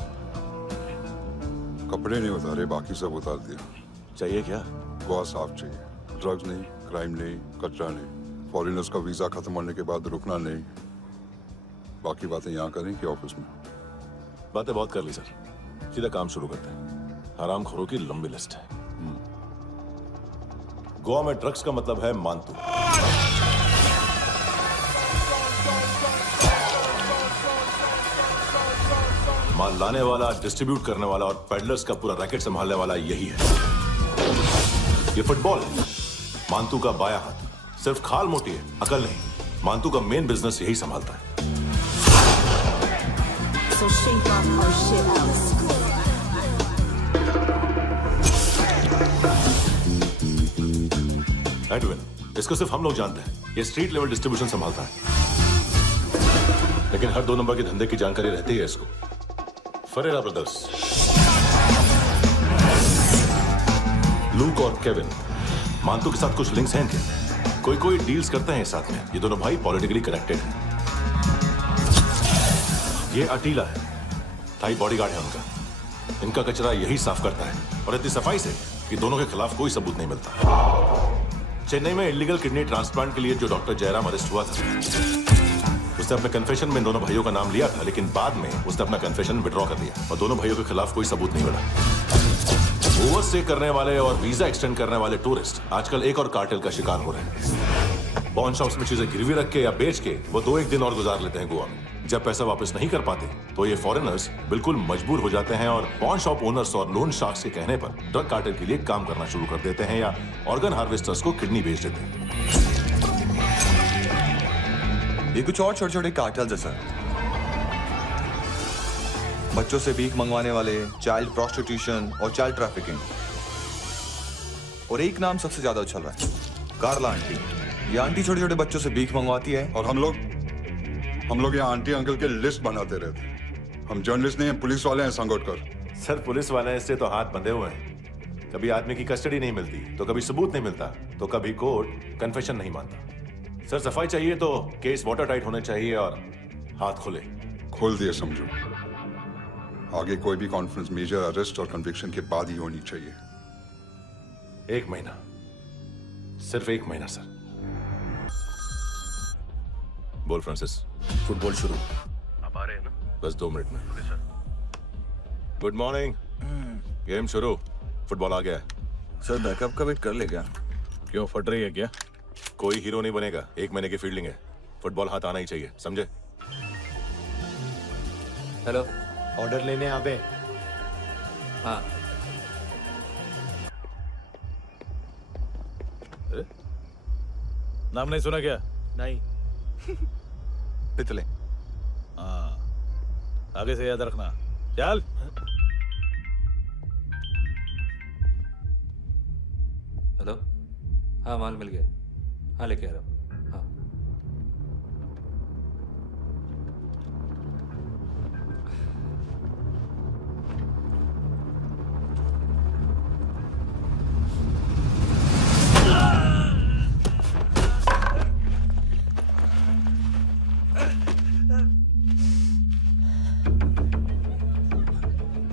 कपड़े नहीं उतारे, बाकी सब उतार दिया। चाहिए क्या? गोवा साफ चाहिए, ड्रग्स नहीं, क्राइम नहीं, कचरा नहीं, फॉरेनर्स का वीजा खत्म होने के बाद रुकना नहीं। बाकी बातें यहाँ करें कि ऑफिस में? बातें बहुत कर ली सर, सीधा काम शुरू करते हैं। हरामखोरों की लंबी लिस्ट है। गोवा में ड्रग्स का मतलब है मानतू। माल लाने वाला, डिस्ट्रीब्यूट करने वाला और पेडलर्स का पूरा रैकेट संभालने वाला यही है। ये फुटबॉल है, मानतू का बाया हाथ। सिर्फ खाल मोटी है, अकल नहीं। मानतू का मेन बिजनेस यही संभालता है। एडविन, इसको सिर्फ हम लोग जानते हैं। ये स्ट्रीट लेवल डिस्ट्रीब्यूशन संभालता है, लेकिन हर 2 नंबर के धंधे की जानकारी रहती है इसको। फरेरा ब्रदर्स, लूक और केविन, मानतू के साथ कुछ लिंक्स हैं इनके। कोई डील्स करते हैं साथ में। ये दोनों भाई पॉलिटिकली कनेक्टेड हैं। ये अटीला है, थाई बॉडीगार्ड है उनका। इनका कचरा यही साफ करता है, और इतनी सफाई से कि दोनों के खिलाफ कोई सबूत नहीं मिलता। चेन्नई में इलीगल किडनी ट्रांसप्लांट के लिए जो डॉक्टर जयराम अरेस्ट हुआ था, उसने अपने कन्फेशन में दोनों भाइयों का नाम लिया था, लेकिन बाद में उसने अपना कन्फेशन विड्रॉ कर लिया और दोनों भाइयों के खिलाफ कोई सबूत नहीं मिला। ओवरस्टे करने वाले और वीजा एक्सटेंड करने वाले टूरिस्ट आजकल एक और कार्टेल का शिकार हो रहे हैं। पॉन शॉप्स में चीजें गिरवी रख के या बेच के वो 2-1 दिन और गुजार लेते हैं गोवा में। जब पैसा वापस नहीं कर पाते तो ये फॉरेनर्स बिल्कुल मजबूर हो जाते हैं और पॉन शॉप ओनर्स और लोन शार्क्स के कहने पर ड्रग कार्टेल के लिए काम करना शुरू कर देते हैं या ऑर्गन हार्वेस्टर्स को किडनी बेच देते हैं। ये कुछ और छोटे छोटे कार्टेल्स है सर। बच्चों से भीख मंगवाने वाले, चाइल्ड प्रोस्टिट्यूशन और चाइल्ड ट्रैफिकिंग। और एक नाम सबसे ज्यादा उछल रहा है, कार्ला आंटी। ये आंटी छोटे छोटे बच्चों से भीख मंगवाती है। और हम लोग यहाँ आंटी अंकल के लिस्ट बनाते रहते हैं। हम जर्नलिस्ट नहीं हैं, पुलिस वाले हैं संगोटकर। सर पुलिस वाले हैं, इससे तो हाथ बंधे हुए हैं। कभी आदमी की कस्टडी नहीं मिलती, तो कभी सबूत नहीं मिलता, तो कभी कोर्ट कन्फेशन नहीं मानता। सर सफाई चाहिए तो केस वाटर टाइट होने चाहिए और हाथ खुले। खोल दिए समझो। आगे कोई भी कॉन्फ्रेंस मेजर अरेस्ट और कन्विक्शन के बाद ही होनी चाहिए। 1 महीना, सिर्फ 1 महीना सर। बोल फ्रांसिस। फुटबॉल शुरू। आप आ रहे हैं ना? बस 2 मिनट में। Good morning. गेम शुरू। फुटबॉल आ गया है। सर बैकअप का वेट कर ले क्या? क्यों फट रही है क्या? कोई हीरो नहीं बनेगा, 1 महीने की फील्डिंग है। फुटबॉल हाथ आना ही चाहिए, समझे? हेलो, ऑर्डर लेने आ गए? हाँ। नाम नहीं सुना क्या? नहीं। पितले। हाँ, आगे से याद रखना। चल। हेलो, हाँ माल मिल गया। हाँ लेके आ रहा हूँ। हाँ।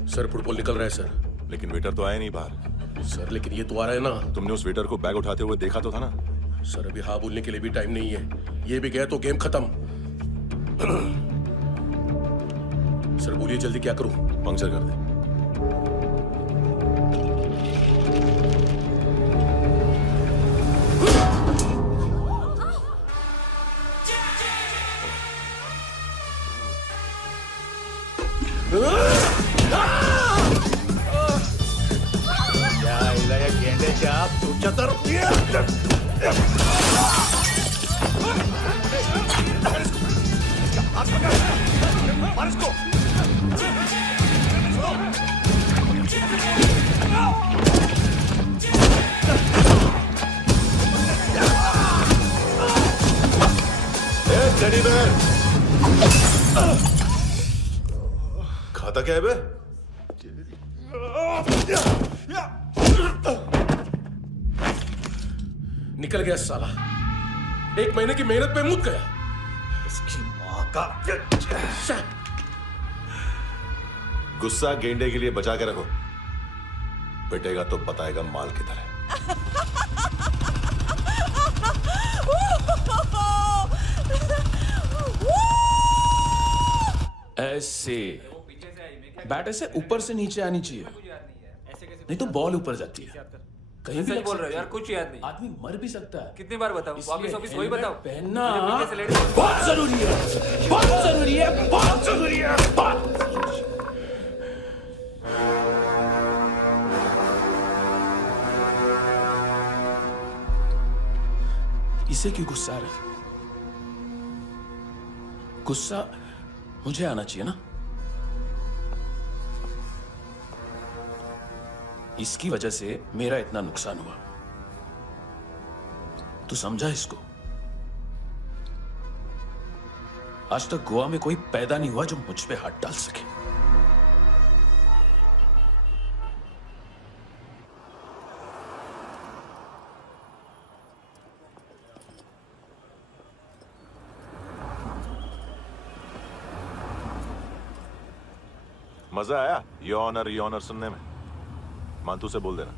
सर फुटबॉल निकल रहा है सर। लेकिन वेटर तो आया नहीं बाहर। सर लेकिन ये तो आ रहा है ना। तुमने उस वेटर को बैग उठाते हुए देखा तो था ना? सर अभी हाँ बोलने के लिए भी टाइम नहीं है। ये भी गया तो गेम खत्म। सर बोलिए जल्दी क्या करूं? पंक्चर कर दे। खाता क्या है बे? निकल गया साला। 1 महीने की मेहनत पे मुक गया। इसकी माँ का गुस्सा गेंडे के लिए बचा के रखो, पिटेगा तो बताएगा माल की तरह। ऐसे बैट ऐसे ऊपर से नीचे आनी चाहिए, नहीं तो बॉल ऊपर जाती है। कहीं भी बोल रहे हो यार, कुछ याद नहीं। आदमी मर भी सकता है। कितनी बार बताऊं? वापिस ऑफिस वही बताओ। पहनना बहुत जरूरी है, बहुत जरूरी है, बहुत जरूरी है, बहुत। इसे क्यों गुस्सा आ रहा है? गुस्सा मुझे आना चाहिए ना। इसकी वजह से मेरा इतना नुकसान हुआ। तू समझा इसको? आज तक गोवा में कोई पैदा नहीं हुआ जो मुझ पे हाथ डाल सके। मजा आया यॉनर सुनने में? मांतू से बोल देना,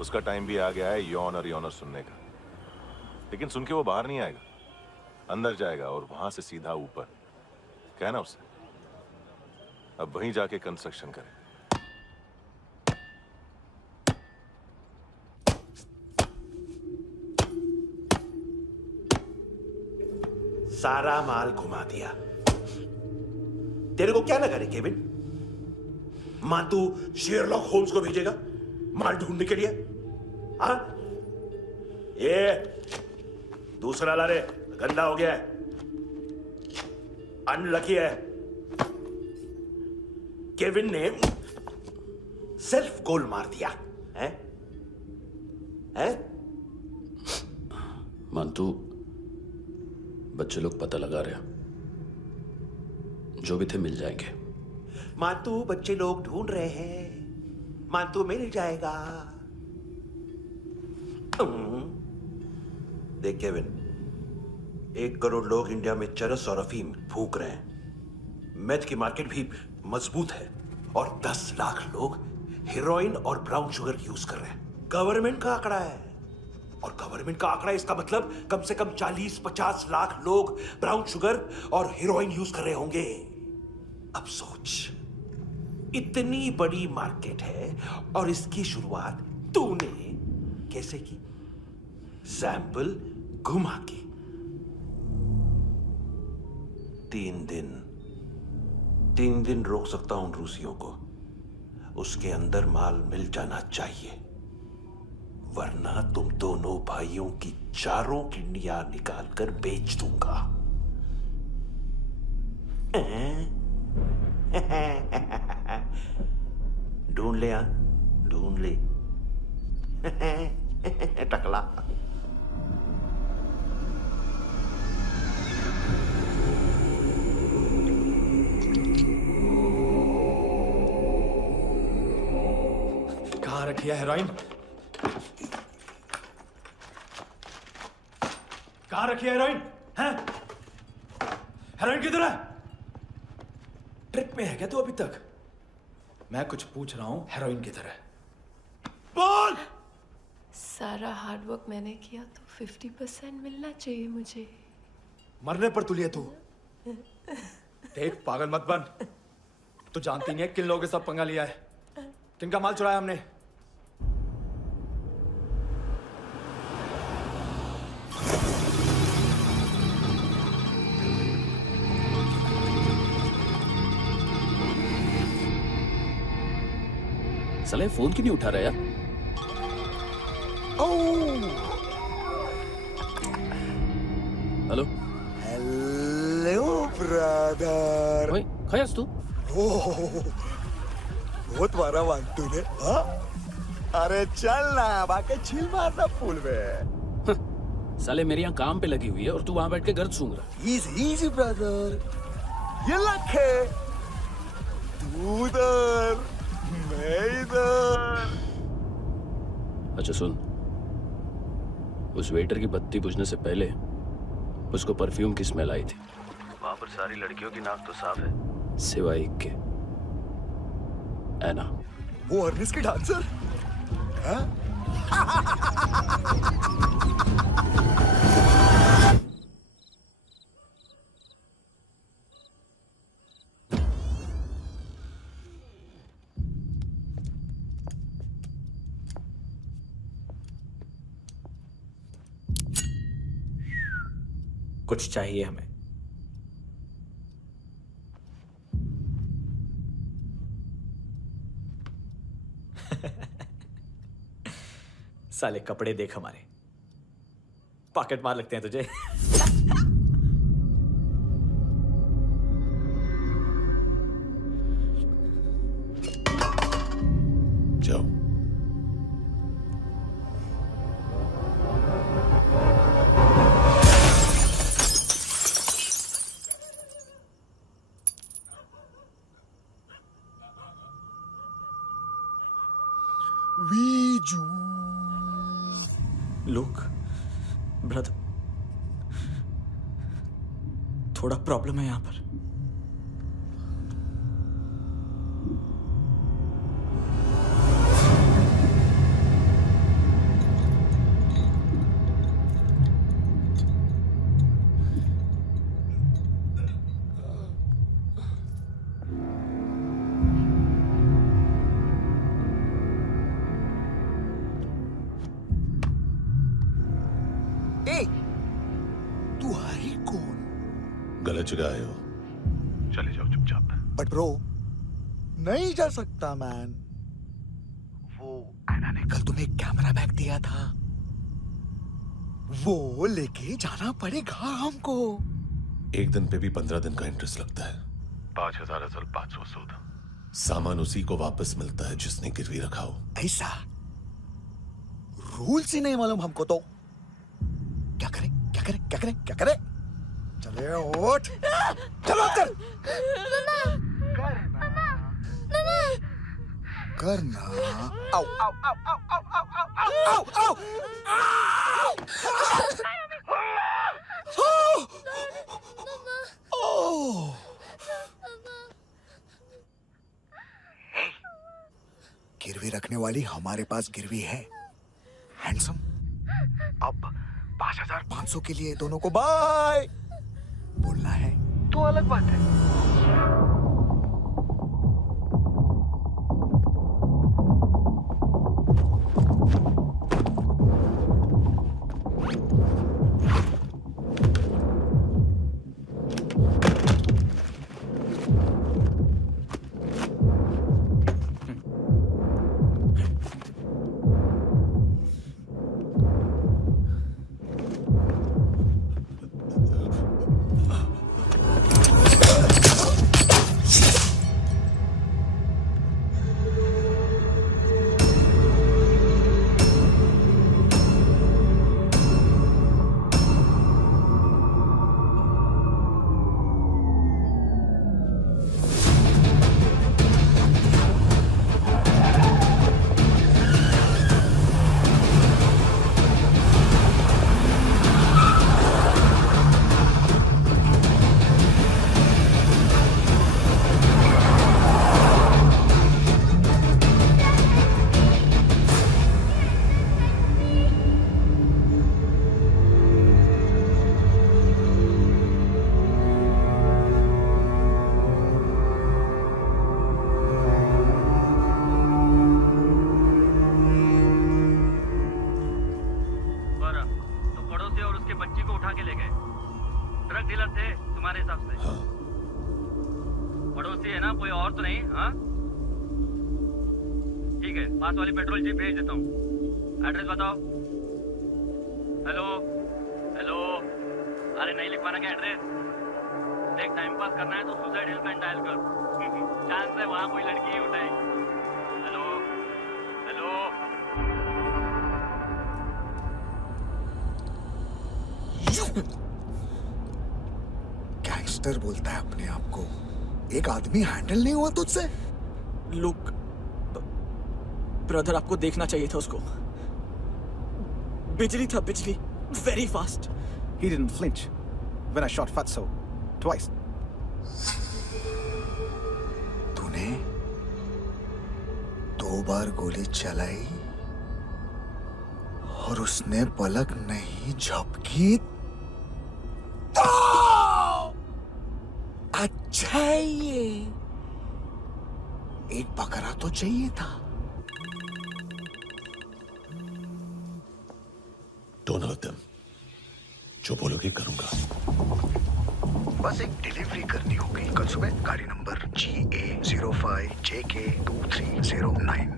उसका टाइम भी आ गया है यॉनर सुनने का। लेकिन सुन के वो बाहर नहीं आएगा, अंदर जाएगा और वहां से सीधा ऊपर। कहना उसे अब वहीं जाके कंस्ट्रक्शन करे। सारा माल घुमा दिया। तेरे को क्या लगा रे केविन? मांतू शेरलॉक होम्स को भेजेगा माल ढूंढने के लिए? हाँ? ये दूसरा ला रे, गंदा हो गया है। अनलकी है। केविन ने सेल्फ गोल मार दिया है? मानतू, बच्चे लोग पता लगा रहे हैं, जो भी थे मिल जाएंगे। मातू, बच्चे लोग ढूंढ रहे हैं, मातू मिल जाएगा। देख केविन, 1 करोड़ लोग इंडिया में चरस और अफीम फूंक रहे हैं। मेथ की मार्केट भी मजबूत है और 10 लाख लोग हेरोइन और ब्राउन शुगर यूज कर रहे हैं। गवर्नमेंट का आंकड़ा है, और गवर्नमेंट का आंकड़ा, इसका मतलब कम से कम 40-50 लाख लोग ब्राउन शुगर और हेरोइन यूज कर रहे होंगे। अब सोच, इतनी बड़ी मार्केट है और इसकी शुरुआत तूने कैसे की? सैंपल घुमा के। 3 दिन रोक सकता हूं रूसियों को, उसके अंदर माल मिल जाना चाहिए, वरना तुम दोनों भाइयों की 4 किडनियां निकाल कर बेच दूंगा। ढूंढ ले, ढूंढ ले टकला। कहाँ रखी है हेरोइन? कहाँ रखी है हेरोइन? हैं? हेरोइन किधर है? ट्रिप में है क्या तू अभी तक? मैं कुछ पूछ रहा हूं, हेरोइन किधर है? बोल! सारा हार्डवर्क मैंने किया तो 50% मिलना चाहिए मुझे। मरने पर तुलिए तू। देख, पागल मत बन। तू जानती नहीं है किन लोगों के साथ पंगा लिया है, किनका माल चुराया हमने। साले फोन क्यों नहीं उठा रहा यार? Hello hello brother. ओए, खयास तू? बहुत मारा वांटू ने, हाँ? अरे चल ना, बाकी चिल मारना फूल में। साले मेरी यहाँ काम पे लगी हुई है और तू वहां बैठ के गर्द सूंघ रहा। इजी ब्रदर, ये लक है। तू उधर, मैं इधर। अच्छा सुन, उस वेटर की बत्ती बुझने से पहले उसको परफ्यूम की स्मेल आई थी। वहां पर सारी लड़कियों की नाक तो साफ है, सिवाय एक के, ऐना। वो अर्निस की डांसर? हाँ? कुछ चाहिए हमें। साले कपड़े देख हमारे, पॉकेट मार लगते हैं तुझे। जाओ। लुक ब्रदर, थोड़ा प्रॉब्लम है यहाँ पर। तू है कौन? गलत जगह आए हो, चले जाओ चुपचाप। बट ब्रो, नहीं जा सकता मैन। वो ऐना ने कल तुम्हें एक कैमरा बैग दिया था, वो लेके जाना पड़ेगा हमको। एक दिन पे भी 15 दिन का इंटरेस्ट लगता है। 5,000 असल 500 सूद। सामान उसी को वापस मिलता है जिसने गिरवी रखा हो। ऐसा रूल्स ही नहीं मालूम हमको तो। क्या करें क्या करें क्या करें क्या करें? चले उठ, चलो चल। करना आओ आओ आओ आओ आओ आओ आओ आओ आओ। गिरवी रखने वाली हमारे पास गिरवी है। हैंडसम, अब 5,500 के लिए दोनों को बाय बोलना है तो अलग बात है। पास वाली पेट्रोल जीप भेज देता हूँ। एड्रेस बताओ। हेलो हेलो, अरे नहीं लिखवाना क्या एड्रेस? देख टाइम पास करना है तो सुसाइड हेल्पलाइन डायल कर। चांस है वहाँ कोई लड़की ही उठाए। Hello hello. गैंगस्टर बोलता है अपने आप को। एक आदमी हैंडल नहीं हुआ तुझसे? लुक ब्रदर, आपको देखना चाहिए था उसको। बिजली था, बिजली, very fast. He didn't flinch when I shot Fatso twice. तूने 2 बार गोली चलाई और उसने पलक नहीं झपकी तो अच्छा है ये। एक बकरा तो चाहिए था। Don't hurt them. जो बोलोगे करूंगा। बस एक डिलीवरी करनी होगी कल सुबह। गाड़ी नंबर GA05JK2309।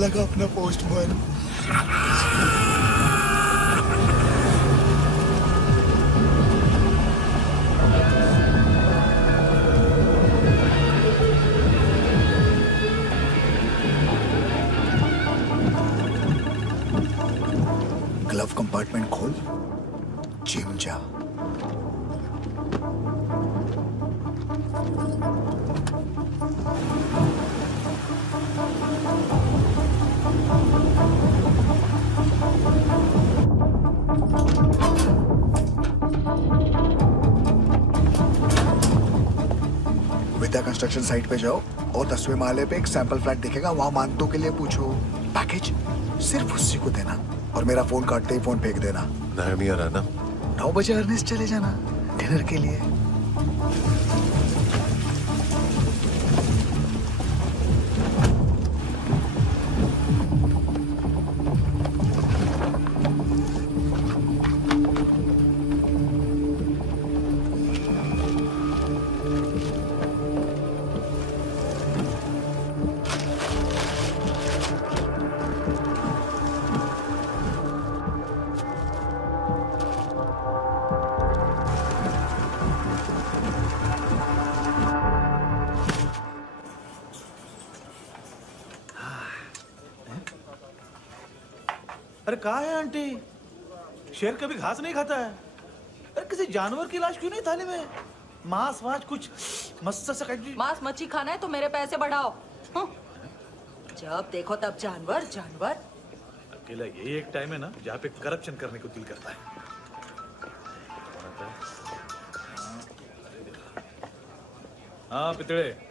लगा अपना पोस्टमैन। ग्लव कंपार्टमेंट खोल, जिम जा। विद्या कंस्ट्रक्शन साइट पे जाओ और 10वें माले पे एक सैंपल फ्लैट दिखेगा, वहां मानतों के लिए पूछो। पैकेज सिर्फ उसी को देना और मेरा फोन काटते ही फोन फेंक देना। नायमी आ रहा ना? 9 बजे अर्नेस्ट चले जाना डिनर के लिए। अरे कहा है आंटी, शेर कभी घास नहीं खाता है। अरे किसी जानवर की लाश क्यों नहीं थाली में? मांस वास कुछ मस्त सा मांस मच्छी खाना है तो मेरे पैसे बढ़ाओ। जब देखो तब जानवर जानवर। अकेला यही एक टाइम है ना जहाँ पे करप्शन करने को दिल करता है। हाँ पितड़े,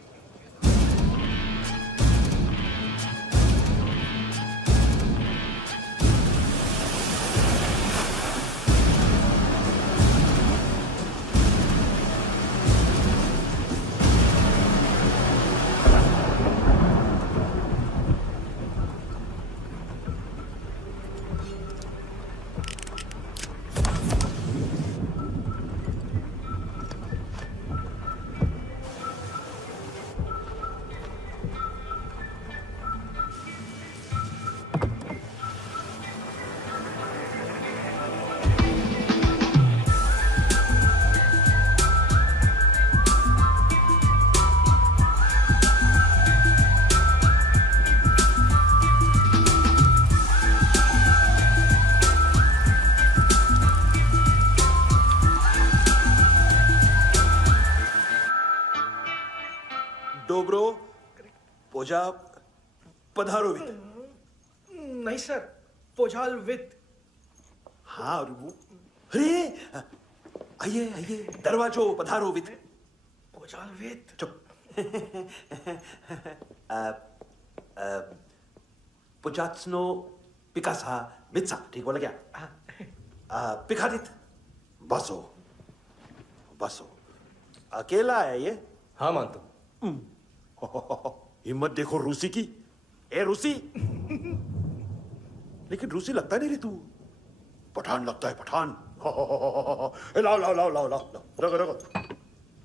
डोब्रो पोजा पधारोवित। नहीं सर, पोजाल विथ। हाँ और वो, अरे आइए आइए, दरवाजो पधारोवित। पोजाल विथ। चुप। पुजात्सनो पिकासा मित्सा, ठीक बोला क्या? पिकादित बसो बसो। अकेला है ये? हाँ मानतो। हिम्मत देखो रूसी की। ए रूसी, लेकिन रूसी लगता नहीं रे तू, पठान लगता है पठान। लाओ लाओ लाओ लाओ लाओ, रखो रखो।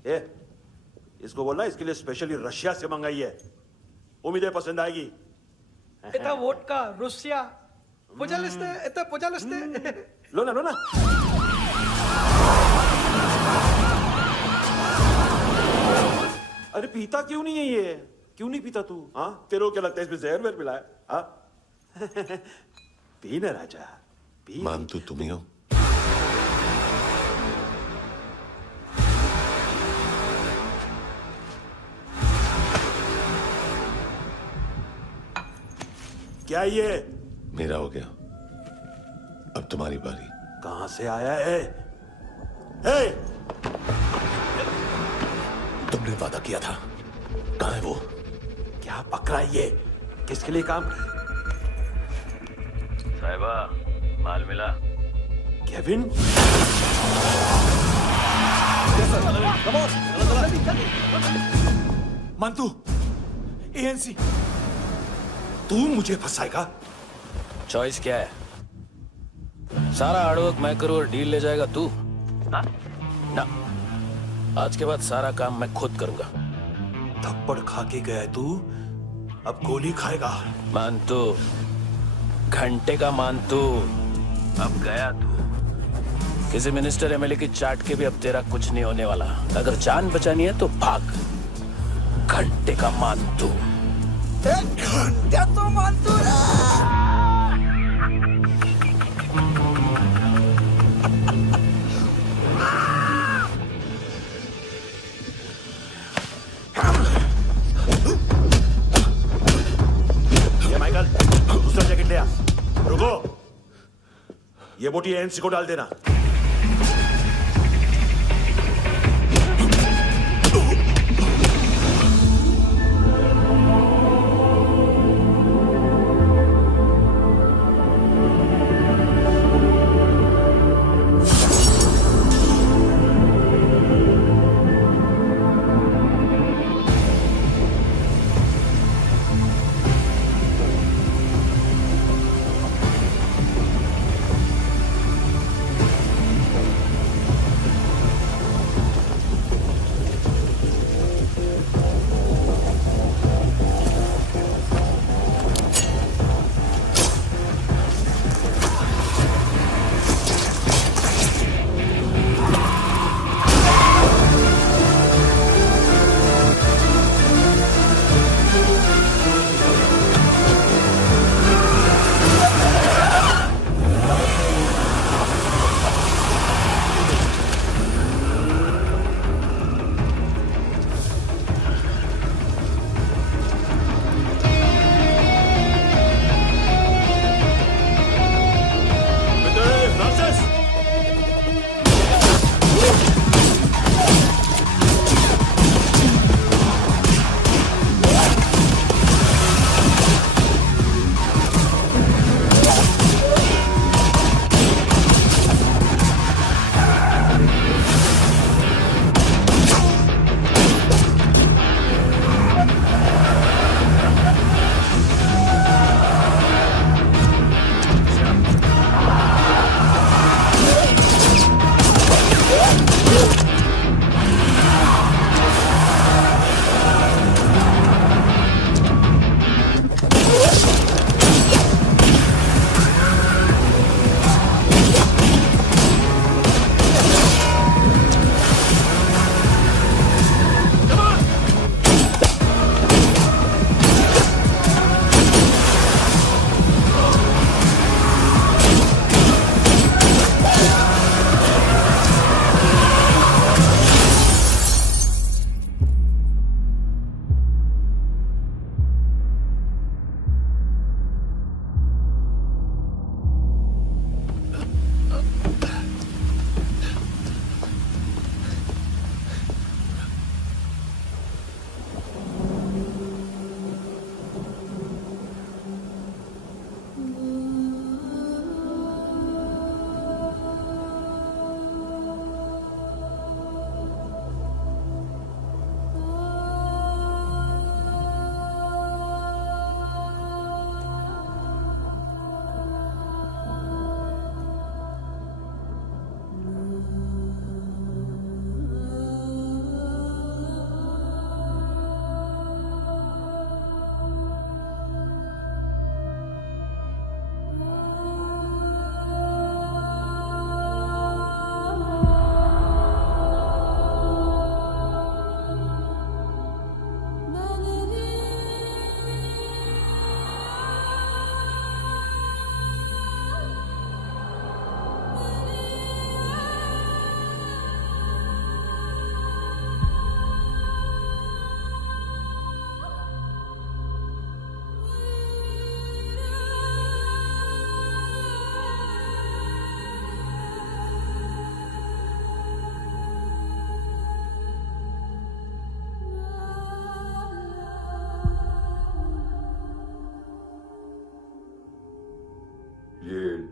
ए इसको बोलना इसके लिए स्पेशली रशिया से मंगाई है, उम्मीद है पसंद आएगी। इतना वोडका रुसिया पोजालिस्ते, इतना पोजालिस्ते। लो ना लो ना। अरे पीता क्यों नहीं है ये? क्यों नहीं पीता तू? हाँ तेरे को क्या लगता है इसमें जहर वहर मिला है? हाँ पी ना राजा पी। मान तू तुम ही हो। क्या ये? मेरा हो गया, अब तुम्हारी बारी। कहां से आया है? हे! तुमने वादा किया था, कहां है वो? क्या पकड़ा ये? किसके लिए काम? साहिबा माल मिला? केविन? मंतू, एएनसी। तू मुझे फंसाएगा? चॉइस क्या है? सारा हार्डवर्क मैं करूं और डील ले जाएगा तू? ना, आज के बाद सारा काम मैं खुद करूंगा। थप्पड़ खा के गया तू, अब गोली खाएगा। मानतू, घंटे का मानतू, अब गया तू। किसी मिनिस्टर एमएलए की चाट के भी अब तेरा कुछ नहीं होने वाला। अगर जान बचानी है तो भाग। घंटे का मानतू। घंटे तो मानतू ये माइकल, दूसरा जैकेट ले आ। रुको, ये बोटी एएनसी को डाल देना।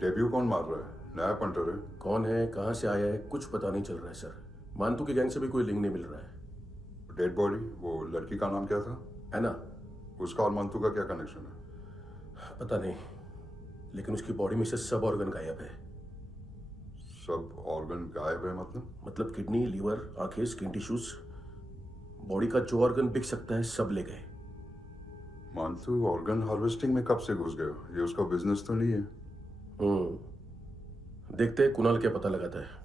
डेब्यू कौन मार रहा है? नया पंटर है। कौन है, कहाँ से आया है, कुछ पता नहीं चल रहा है सर। मानतू की गैंग से भी कोई लिंक नहीं मिल रहा है। डेड बॉडी, वो लड़की का नाम क्या था? है ना? उसका और मंतू का क्या कनेक्शन है? पता नहीं, लेकिन उसकी बॉडी में से सब ऑर्गन गायब है। सब ऑर्गन गायब है मतलब किडनी, लीवर, आंखें, स्किन टिश्यूज, बॉडी का जो ऑर्गन बिक सकता है सब ले गए। मंतू ऑर्गन हार्वेस्टिंग में कब से घुस गए? ये उसका बिजनेस तो नहीं है? देखते हैं कुणाल क्या पता लगाता है।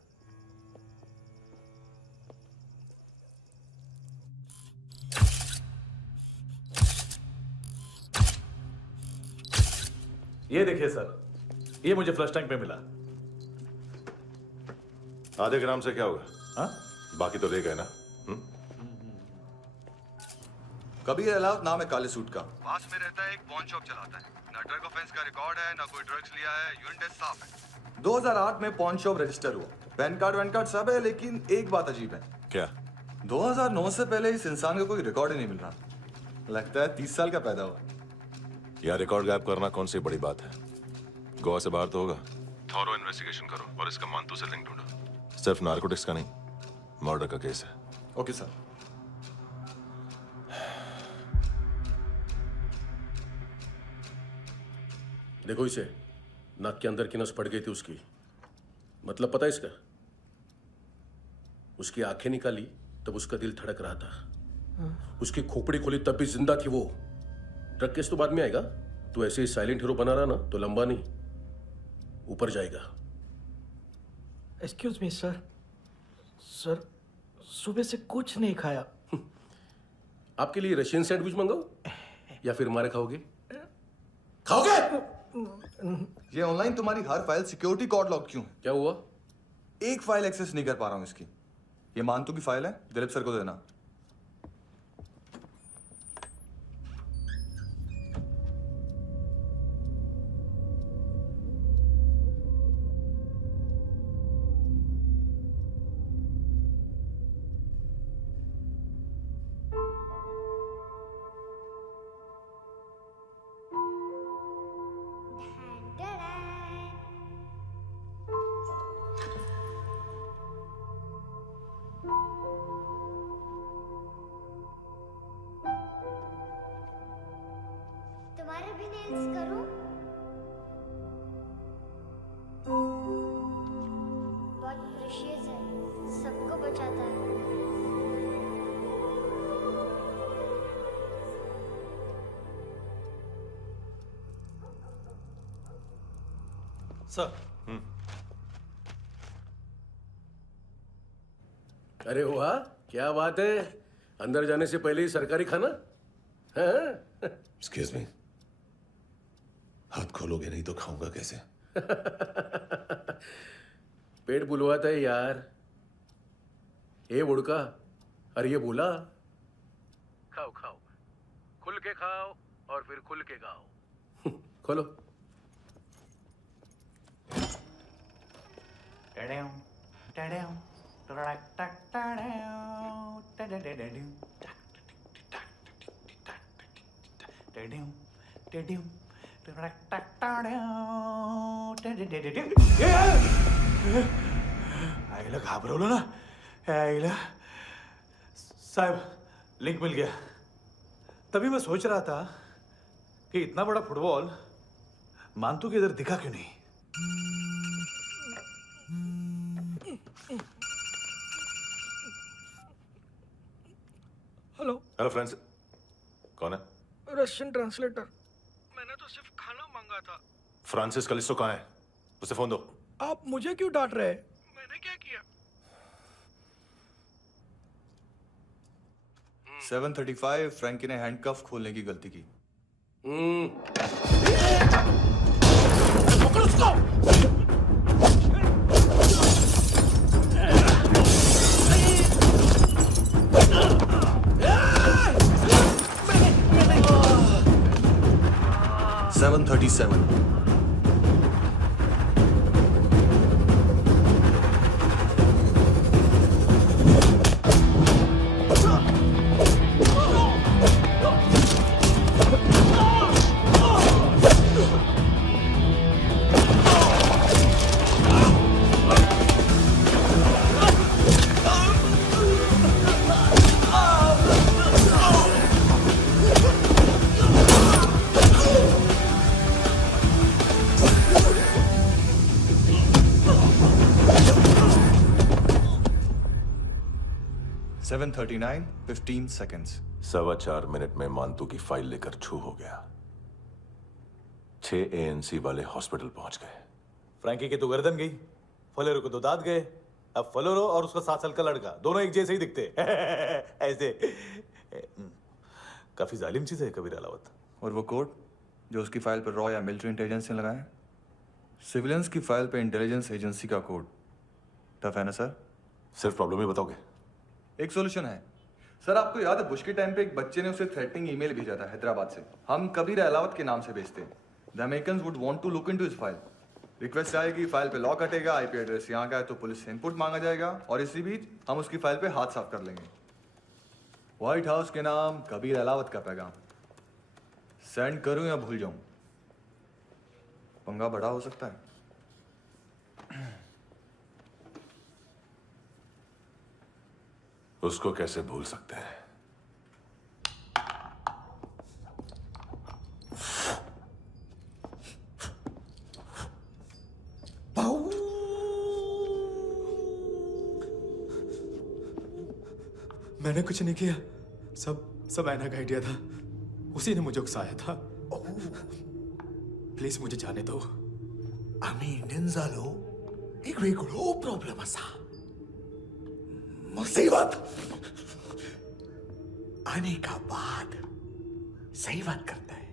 ये देखिए सर, ये मुझे फ्लश टैंक में मिला। आधे ग्राम से क्या होगा? हाँ? बाकी तो ले गए ना? कबीर अलाउद्दीन नाम है काले सूट का, पास में रहता है, एक पॉन शॉप चलाता है। ना ड्रग ऑफेंस का रिकॉर्ड है, ना कोई ड्रग्स लिया है, यूरिन टेस्ट साफ है। 2008 में पॉन शॉप रजिस्टर हुआ, पैन कार्ड सब है, लेकिन एक बात अजीब है। क्या? 2009 से पहले इस इंसान का कोई रिकॉर्ड ही नहीं मिल रहा। लगता है 30 साल का पैदा हुआ। यार रिकॉर्ड गायब करना कौन सी बड़ी बात है? गोवा से बाहर तो होगा। थॉरो इन्वेस्टिगेशन करो और इसका मंतू से लिंक ढूंढो। सिर्फ नारकोटिक्स का नहीं, मर्डर का केस है। Okay sir. देखो इसे, नाक के अंदर की नस फट गई थी उसकी। मतलब पता है इसका? उसकी आंखें निकाली तब उसका दिल धड़क रहा था। उसकी खोपड़ी खोली तब भी जिंदा थी वो। ड्रग केस तो बाद में आएगा। तो ऐसे ही साइलेंट हीरो बना रहा ना तो लंबा नहीं, ऊपर जाएगा। एक्सक्यूज मी सर, सर सुबह से कुछ नहीं खाया। आपके लिए रशियन सैंडविच मंगाओ या फिर हमारे खाओगे? खाओगे? ये ऑनलाइन तुम्हारी हर फाइल सिक्योरिटी कोड लॉक क्यों है? क्या हुआ? एक फाइल एक्सेस नहीं कर पा रहा हूं इसकी। ये मानतू की फाइल है, दिलीप सर को देना। तुम्हारे भी नेल्स करूं? बहुत प्रेशियस है, सबको बचाता है। सर। अरे वाह, क्या बात है। अंदर जाने से पहले ही सरकारी खाना। हाँ? एक्सक्यूज मी, हाथ खोलोगे नहीं तो खाऊंगा कैसे? पेट बुलवाता है यार। ए बुड़का, अरे ये बोला। खाओ खाओ, खुल के खाओ और फिर खुल के गाओ। खोलो। आईला घाबरवलं ना आईला। साहब लिंक मिल गया। तभी मैं सोच रहा था कि इतना बड़ा फुटबॉल मानतू के इधर दिखा क्यों नहीं। हेलो हेलो फ्रेंड्स, कौन है? Russian translator. मैंने तो सिर्फ खाना मांगा था। फ्रांसिस कलिस्टो कहाँ है? उसे फोन दो। आप मुझे क्यों डांट रहे हैं? मैंने क्या किया? 735 फ्रैंकी ने हैंडकफ खोलने की गलती की। पकड़ो उसको। 737 Oh! 7:39, 15 seconds. 4.25 मिनट में मांतू की फाइल लेकर छू हो गया। 6 ANC वाले हॉस्पिटल पहुंच गए। फ्रैंकी की तो गर्दन गई, फलेरो को तो दांत गए। अब फलेरो और उसका 7 साल का लड़का दोनों एक जैसे ही दिखते ऐसे। काफी जालिम चीज है कबीर अलावत। और वो कोड जो उसकी फाइल पर रॉ या मिलिट्री इंटेलिजेंस ने लगाया, सिविलियंस की फाइल पे इंटेलिजेंस एजेंसी का कोड। टफ है ना सर? सिर्फ प्रॉब्लम ही बताओगे? एक सॉल्यूशन है सर। आपको याद है बुश के टाइम पे एक बच्चे ने उसे थ्रेटनिंग ईमेल भेजा था हैदराबाद से। हम कबीर अलावत के नाम से भेजते हैं। The Americans would want to look into his file. Request आएगी, फाइल पे लॉक हटेगा, आईपी एड्रेस यहाँ का है तो पुलिस से इनपुट मांगा जाएगा और इसी बीच हम उसकी फाइल पे हाथ साफ कर लेंगे। व्हाइट हाउस के नाम कबीर अलावत का पैगाम। सेंड करूं या भूल जाऊं? पंगा बड़ा हो सकता है। उसको कैसे भूल सकते हैं? मैंने कुछ नहीं किया, सब ऐना का आइडिया था। उसी ने मुझे उकसाया था। प्लीज मुझे जाने दो। आम्ही इंडियन झालो एक वेगळो प्रॉब्लेम असा, मुसीबत आने का बाद सही बात करता है।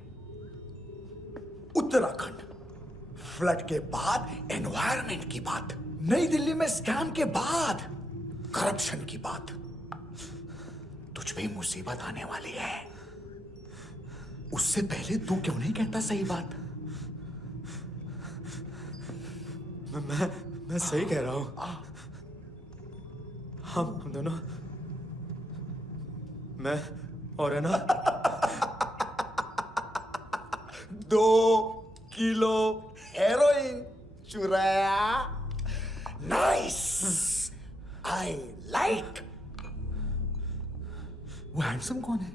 उत्तराखंड फ्लड के बाद एनवायरनमेंट की बात, नई दिल्ली में स्कैम के बाद करप्शन की बात। तुझ पे मुसीबत आने वाली है, उससे पहले तू क्यों नहीं कहता सही बात? मैं सही कह रहा हूं। हम दोनों, मैं और है ना 2 किलो हेरोइन चुराया। Nice, I like. वो हैंडसम कौन है?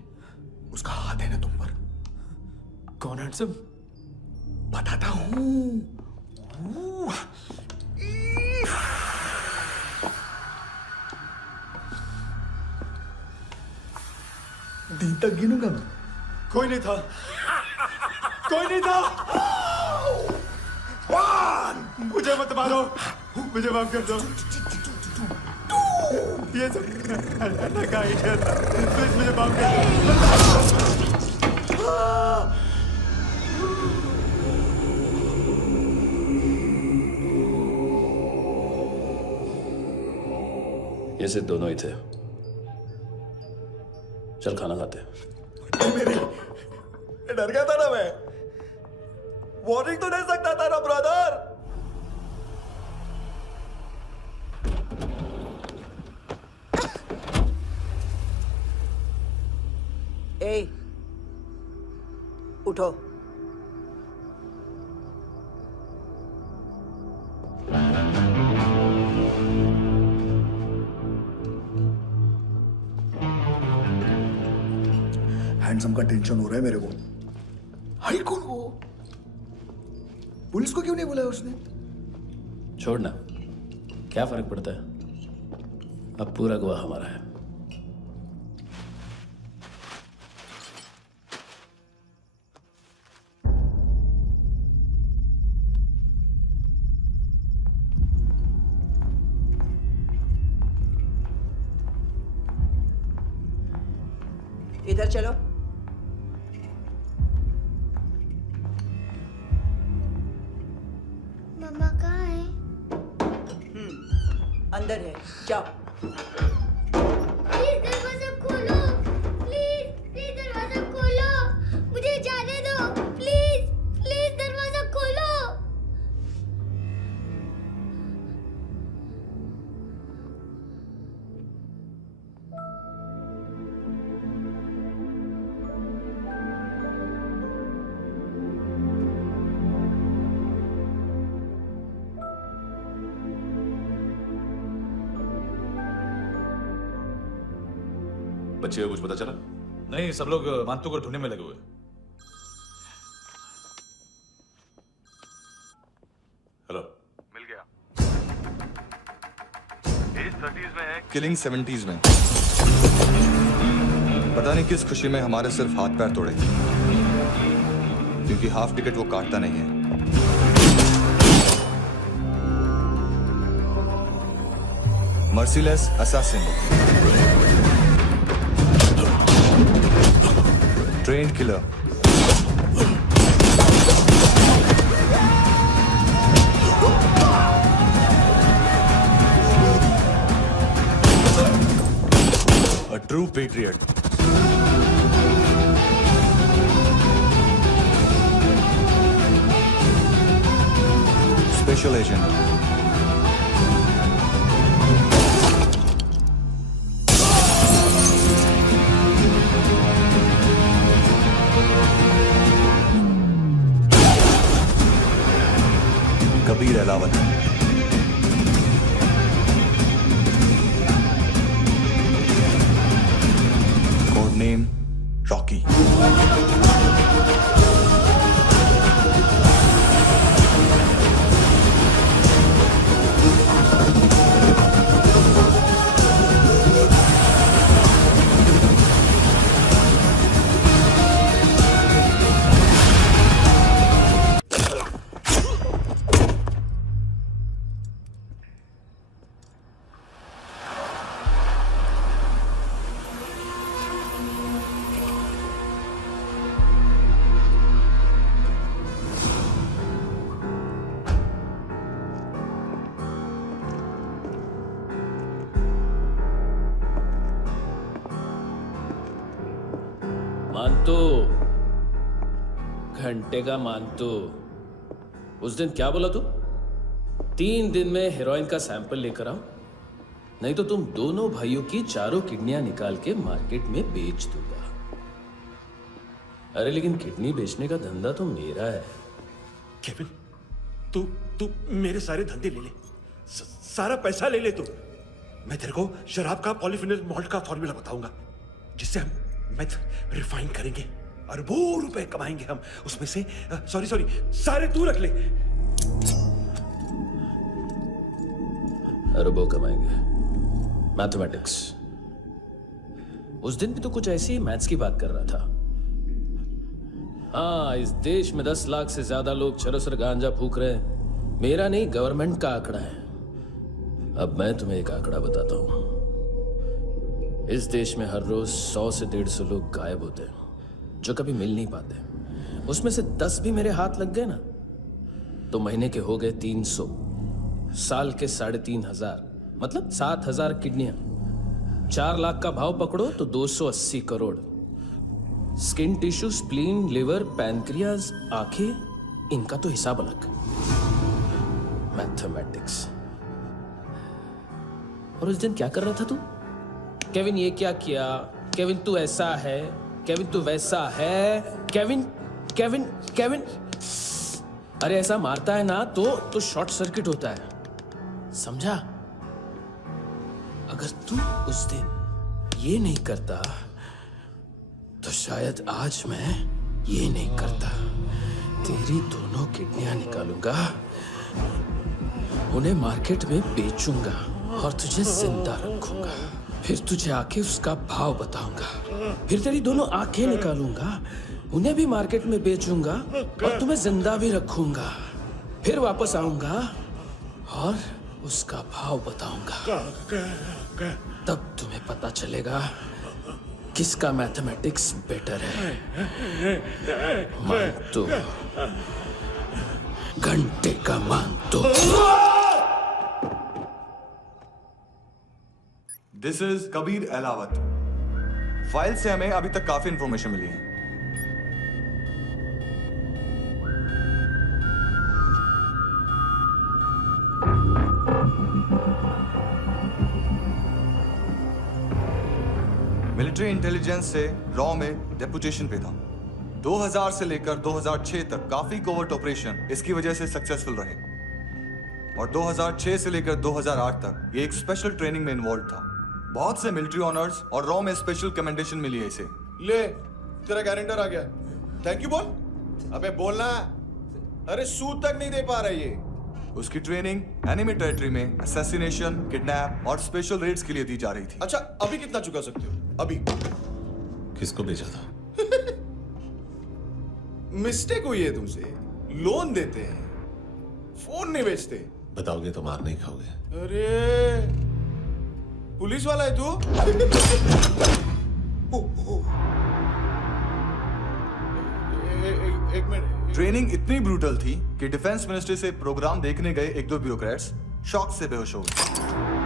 उसका हाथ है ना तुम पर? कौन हैंडसम? बताता हूं। दिन तक गिनूंगा मैं। कोई नहीं था, कोई नहीं था। मुझे मत मारो, मुझे माफ कर दो। ये सब ऐना का आइडिया था। प्लीज मुझे माफ कर दो। ये सिर्फ दोनों ही थे। चल खाना खाते। डर गया था ना मैं। वार्निंग तो दे सकता था ना ब्रदर। ए, उठो। हैंडसम का टेंशन हो रहा है मेरे को। हाई कौन वो? पुलिस को क्यों नहीं बुलाया उसने? छोड़ना, क्या फर्क पड़ता है? अब पूरा गोवा हमारा है। इधर चलो। मम्मा कहाँ है? अंदर है, जाओ। प्लीज दरवाजा खोलो, प्लीज दरवाजा खोलो, मुझे जाने दो, प्लीज दरवाजा खोलो। बच्चे को कुछ पता चला? नहीं, सब लोग मांतू को ढूंढने में लगे हुए। हेलो, मिल गया। एज 30s में है, किलिंग 70s में। पता नहीं किस खुशी में हमारे सिर्फ हाथ पैर तोड़े, क्योंकि हाफ टिकट वो काटता नहीं है। Merciless assassin, trained killer, a true patriot. Special agent. Kabir Alawat. Code name Rocky. मानतो, घंटे का मानतो, उस दिन क्या बोला तू? 3 दिन में हेरोइन का सैंपल लेकर आओ, नहीं तो तुम दोनों भाइयों की चारों किडनियां निकाल के मार्केट में बेच दूंगा। अरे लेकिन किडनी बेचने का धंधा तो मेरा है। केविन, तू मेरे सारे धंधे ले ले, सारा पैसा ले ले तू। मैं तेरे को शराब का पॉलीफिनल मॉल्ट का फॉर्मूला बताऊंगा, जिससे हम मेथ रिफाइन करेंगे, अरबों रुपए कमाएंगे हम उसमें से। सॉरी सारे तू रख ले। अरबों कमाएंगे, मैथमेटिक्स। उस दिन भी तो कुछ ऐसी ही मैथ्स की बात कर रहा था। हाँ, इस देश में 10 लाख से ज्यादा लोग चरस और गांजा फूक रहे हैं। मेरा नहीं, गवर्नमेंट का आंकड़ा है। अब मैं तुम्हें एक आंकड़ा बताता हूं। इस देश में हर रोज 100 से 150 लोग गायब होते हैं, जो कभी मिल नहीं पाते। उसमें से 10 भी मेरे हाथ लग गए ना, तो महीने के हो गए 300, साल के 3,500, मतलब 7,000 किडनियां। 4 लाख का भाव पकड़ो तो 280 crore. Skin tissue, spleen, liver, pancreas, आंखें, इनका तो हिसाब अलग। मैथमेटिक्स। और उस दिन क्या कर रहा था तू? केविन ये क्या किया, केविन तू ऐसा है, केविन तू वैसा है, केविन केविन केविन। अरे ऐसा मारता है ना तो शॉर्ट सर्किट होता है, समझा? अगर तू उस दिन ये नहीं करता तो शायद आज मैं ये नहीं करता। तेरी दोनों किडनियां निकालूंगा, उन्हें मार्केट में बेचूंगा और तुझे जिंदा रखूंगा। फिर तुझे आके उसका भाव बताऊंगा। फिर तेरी दोनों आंखें निकालूंगा, उन्हें भी मार्केट में बेचूंगा और तुम्हें जिंदा भी रखूंगा। फिर वापस आऊंगा और उसका भाव बताऊंगा। तब तुम्हें पता चलेगा किसका मैथमेटिक्स बेटर है। मानतो, घंटे का मानतो। This is Kabir Ahlawat. File से हमें अभी तक काफी इंफॉर्मेशन मिली है। मिलिट्री इंटेलिजेंस से रॉ में डेपुटेशन पे था। 2000 से लेकर 2006 तक काफी कोवर्ट ऑपरेशन इसकी वजह से सक्सेसफुल रहे, और 2006 से लेकर 2008 तक ये एक स्पेशल ट्रेनिंग में इन्वॉल्व था। बहुत से मिलिट्री ऑनर्स और रॉ में स्पेशल कमेंडेशन मिली है इसे। ले, तेरा गारंटर आ गया। थैंक यू बोल। अबे बोलना। अरे सूद तक नहीं दे पा रहा ये। उसकी ट्रेनिंग एनिमी टेरिटरी में असैसिनेशन, किडनैप और स्पेशल रेड्स के लिए दी जा रही थी। अच्छा अभी कितना चुका सकते हो? अभी किसको भेजा था? मिस्टेक हुई है तुमसे। लोन देते हैं, फोन नहीं बेचते। बताओगे तो मार नहीं खाओगे। अरे पुलिस वाला है तू? एक मिनट। ट्रेनिंग इतनी ब्रूटल थी कि डिफेंस मिनिस्ट्री से प्रोग्राम देखने गए एक दो ब्यूरोक्रेट्स शॉक से बेहोश हो गए।